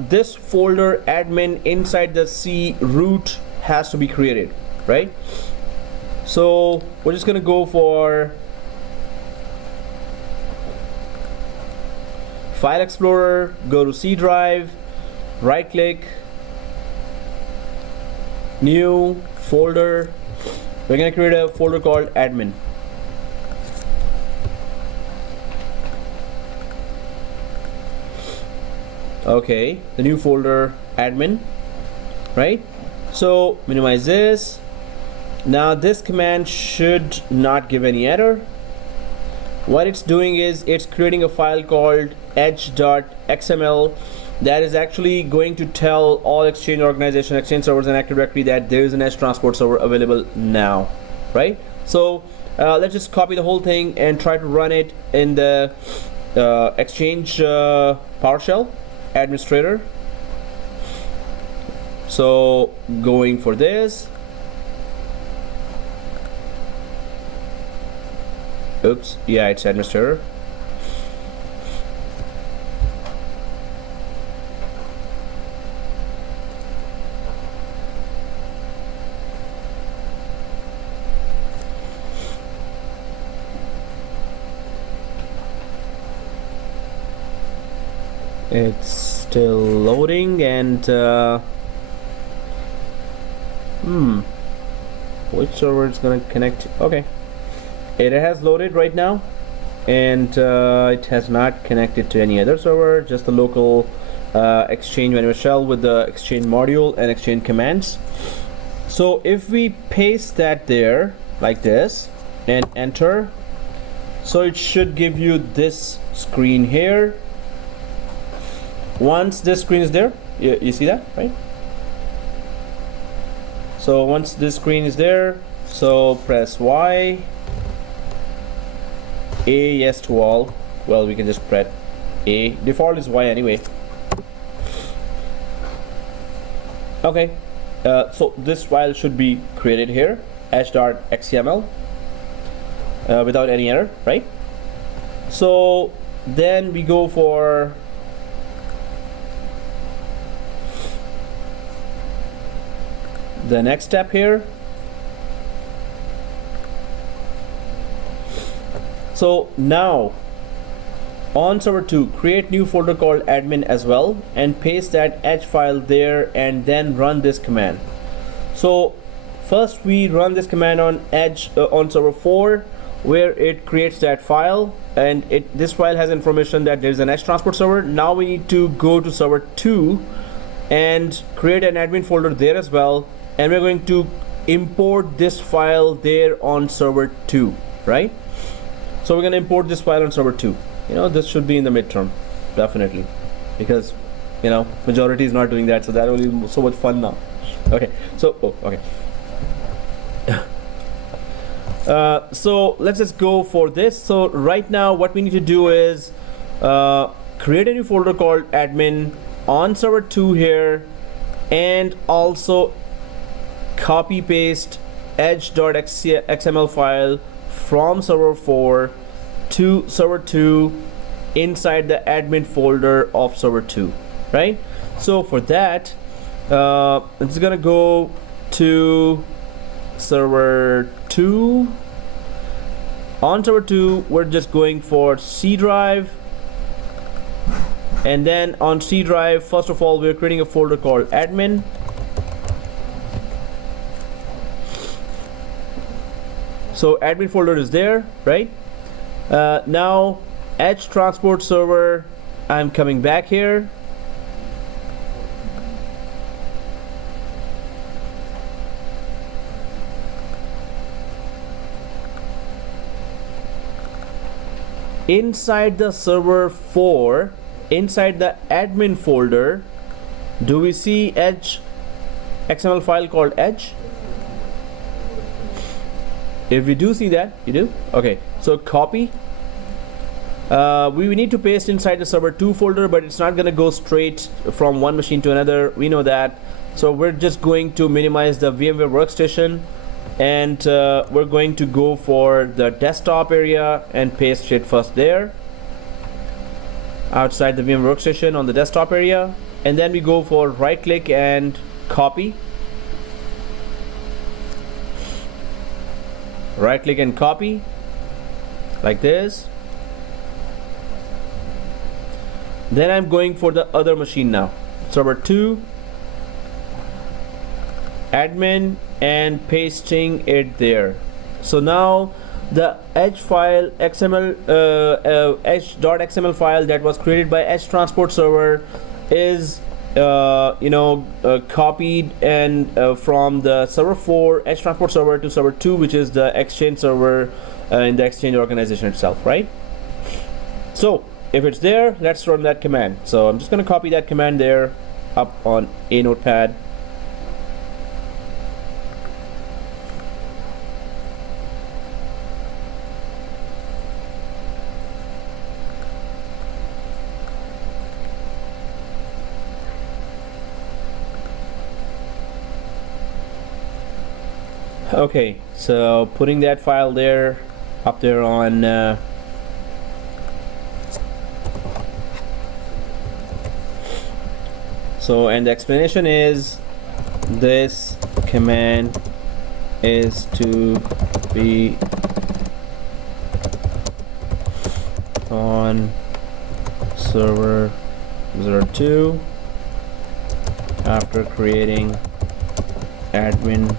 this folder admin inside the C root has to be created, right? So we're just gonna go for File Explorer, go to C drive, right click, new folder. We're gonna create a folder called admin. Okay, the new folder admin, right? So minimize this. Now this command should not give any error. What it's doing is it's creating a file called edge.xml that is actually going to tell all Exchange organization, Exchange servers, and Active Directory that there is an Edge transport server available now, right? So let's just copy the whole thing and try to run it in the Exchange PowerShell administrator. So going for this. Oops, yeah, it's administrator. It's still loading, and which server is gonna connect? Okay, it has loaded right now, and it has not connected to any other server, just the local Exchange manual shell with the Exchange module and Exchange commands. So if we paste that there like this and enter, so it should give you this screen here. Once this screen is there, you see that, right? So once this screen is there, so press Y, A, yes to all. Well, we can just press A. Default is Y anyway. Okay, so this file should be created here, edge.xml, without any error, right? So then we go for the next step here. So now on server 2, create new folder called admin as well, and paste that edge file there, and then run this command. So first we run this command on edge on server 4, where it creates that file, and this file has information that there's an EdgeTransportServer. Now we need to go to server 2 and create an admin folder there as well, and we're going to import this file there on server 2, right? So we're going to import this file on server 2. You know, this should be in the midterm, definitely, because, you know, majority is not doing that, so that will be so much fun now. Okay, so so let's just go for this. So right now what we need to do is create a new folder called admin on server 2 here, and also copy paste edge.xml file from server 4 to server 2 inside the admin folder of server 2, right? So for that, it's gonna go to server 2. On server 2, we're just going for C drive, and then on C drive, first of all, we're creating a folder called admin. So admin folder is there, right? Now EdgeTransportServer, I'm coming back here. Inside the server 4, inside the admin folder, do we see edge XML file called edge? If we do see that, you do? Okay, so copy. We need to paste inside the server 2 folder, but it's not going to go straight from one machine to another. We know that. So we're just going to minimize the VMware workstation, and we're going to go for the desktop area and paste it first there, outside the VMware workstation on the desktop area. And then we go for right click and copy. Right click and copy like this. Then I'm going for the other machine now, server 2 admin, and pasting it there. So now the edge file XML edge.xml file that was created by EdgeTransportServer is copied and from the server 4 EdgeTransportServer to server 2, which is the Exchange server in the Exchange organization itself, right? So if it's there, let's run that command. So I'm just going to copy that command there up on a notepad. Okay, so putting that file there, up there on so, and the explanation is this command is to be on server 02 after creating admin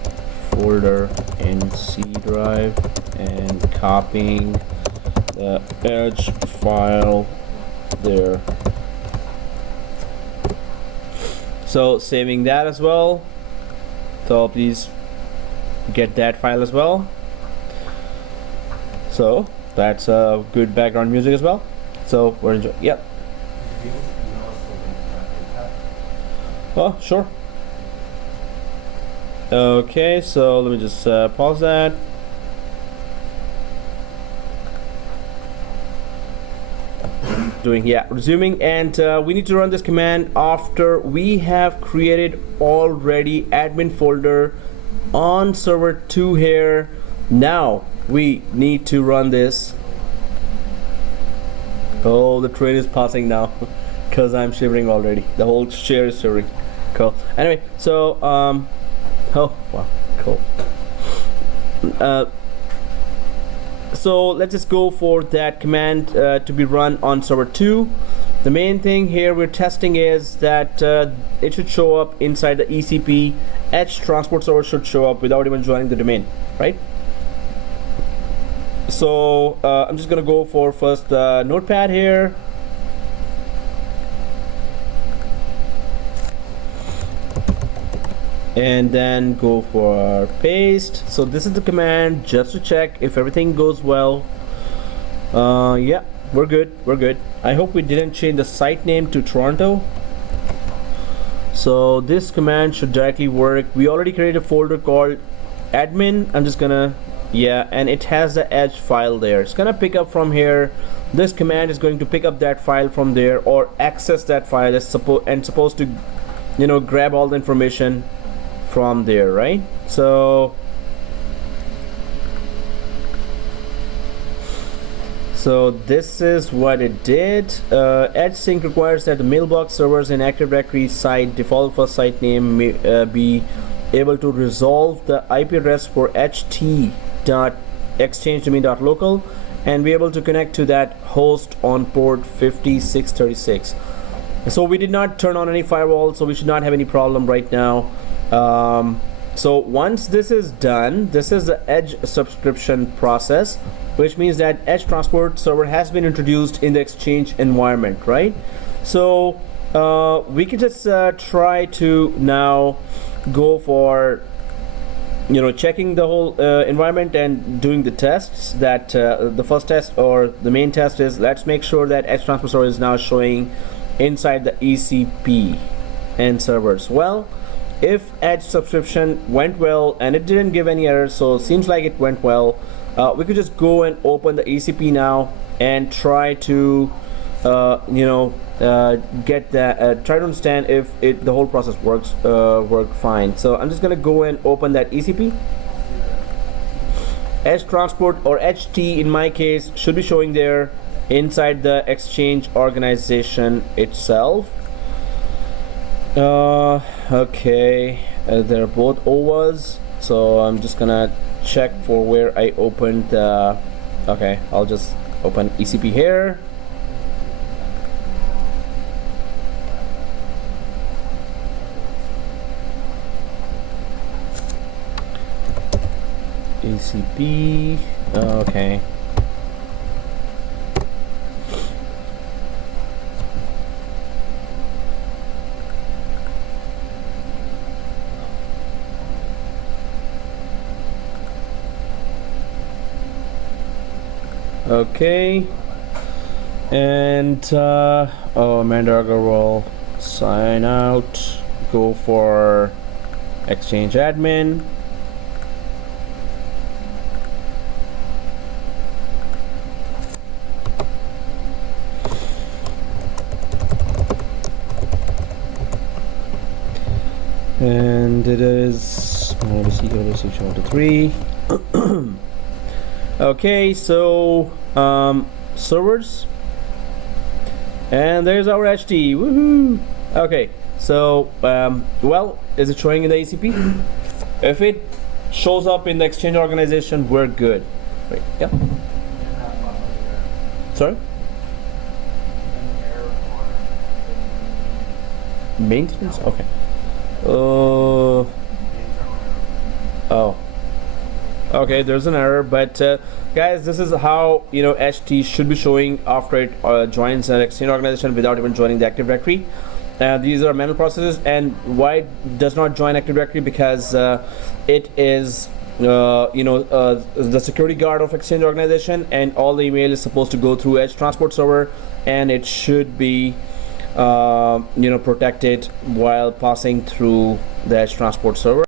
folder in C drive and copying the edge file there. So saving that as well. So please get that file as well. So that's good background music as well. So we're enjoying. Yep. Oh, sure. Okay, so let me just pause that. Resuming, and we need to run this command after we have created already admin folder on server 2 here. Now we need to run this. Oh, the train is passing now because I'm shivering already. The whole chair is shivering. Cool. Anyway, so oh wow, cool. So let's just go for that command to be run on server 2. The main thing here we're testing is that it should show up inside the ECP. EdgeTransportServer should show up without even joining the domain, right? So I'm just gonna go for first notepad here. And then go for paste. So this is the command just to check if everything goes well. Yeah, we're good. I hope we didn't change the site name to Toronto. So this command should directly work. We already created a folder called admin. I'm just gonna, yeah, and it has the edge file there. It's gonna pick up from here. This command is going to pick up that file from there or access that file. That's supposed to, you know, grab all the information from there, right? So this is what it did. Edge sync requires that the mailbox servers in Active Directory site default first site name be able to resolve the IP address for ht.exchangedomain.local and be able to connect to that host on port 5636. So we did not turn on any firewall, so we should not have any problem right now. So once this is done, this is the Edge subscription process, which means that Edge Transport Server has been introduced in the Exchange environment, right? So we can just try to now go for, you know, checking the whole environment and doing the tests. That the first test or the main test is, let's make sure that Edge Transport Server is now showing inside the ECP and servers. Well, if Edge subscription went well and it didn't give any errors, so it seems like it went well, we could just go and open the ECP now and try to you know, get that, try to understand if the whole process works fine. So I'm just gonna go and open that ECP. Edge Transport, or HT in my case, should be showing there inside the Exchange organization itself. Okay, they're both OWAs, so I'm just gonna check for where I opened okay, I'll just open ECP here. ECP, okay. Okay, and Amanda will sign out, go for Exchange admin. And it is DAG06 okay, so servers, and there's our HT. Woohoo! Okay, so well, is it showing in the ECP? If it shows up in the Exchange organization, we're good. Right? Yeah. Maintenance? Okay. Oh. Okay, there's an error, but guys, this is how HT should be showing after it joins an Exchange organization without even joining the Active Directory. These are manual processes, and why it does not join Active Directory? Because it is the security guard of Exchange organization, and all the email is supposed to go through EdgeTransportServer, and it should be protected while passing through the EdgeTransportServer.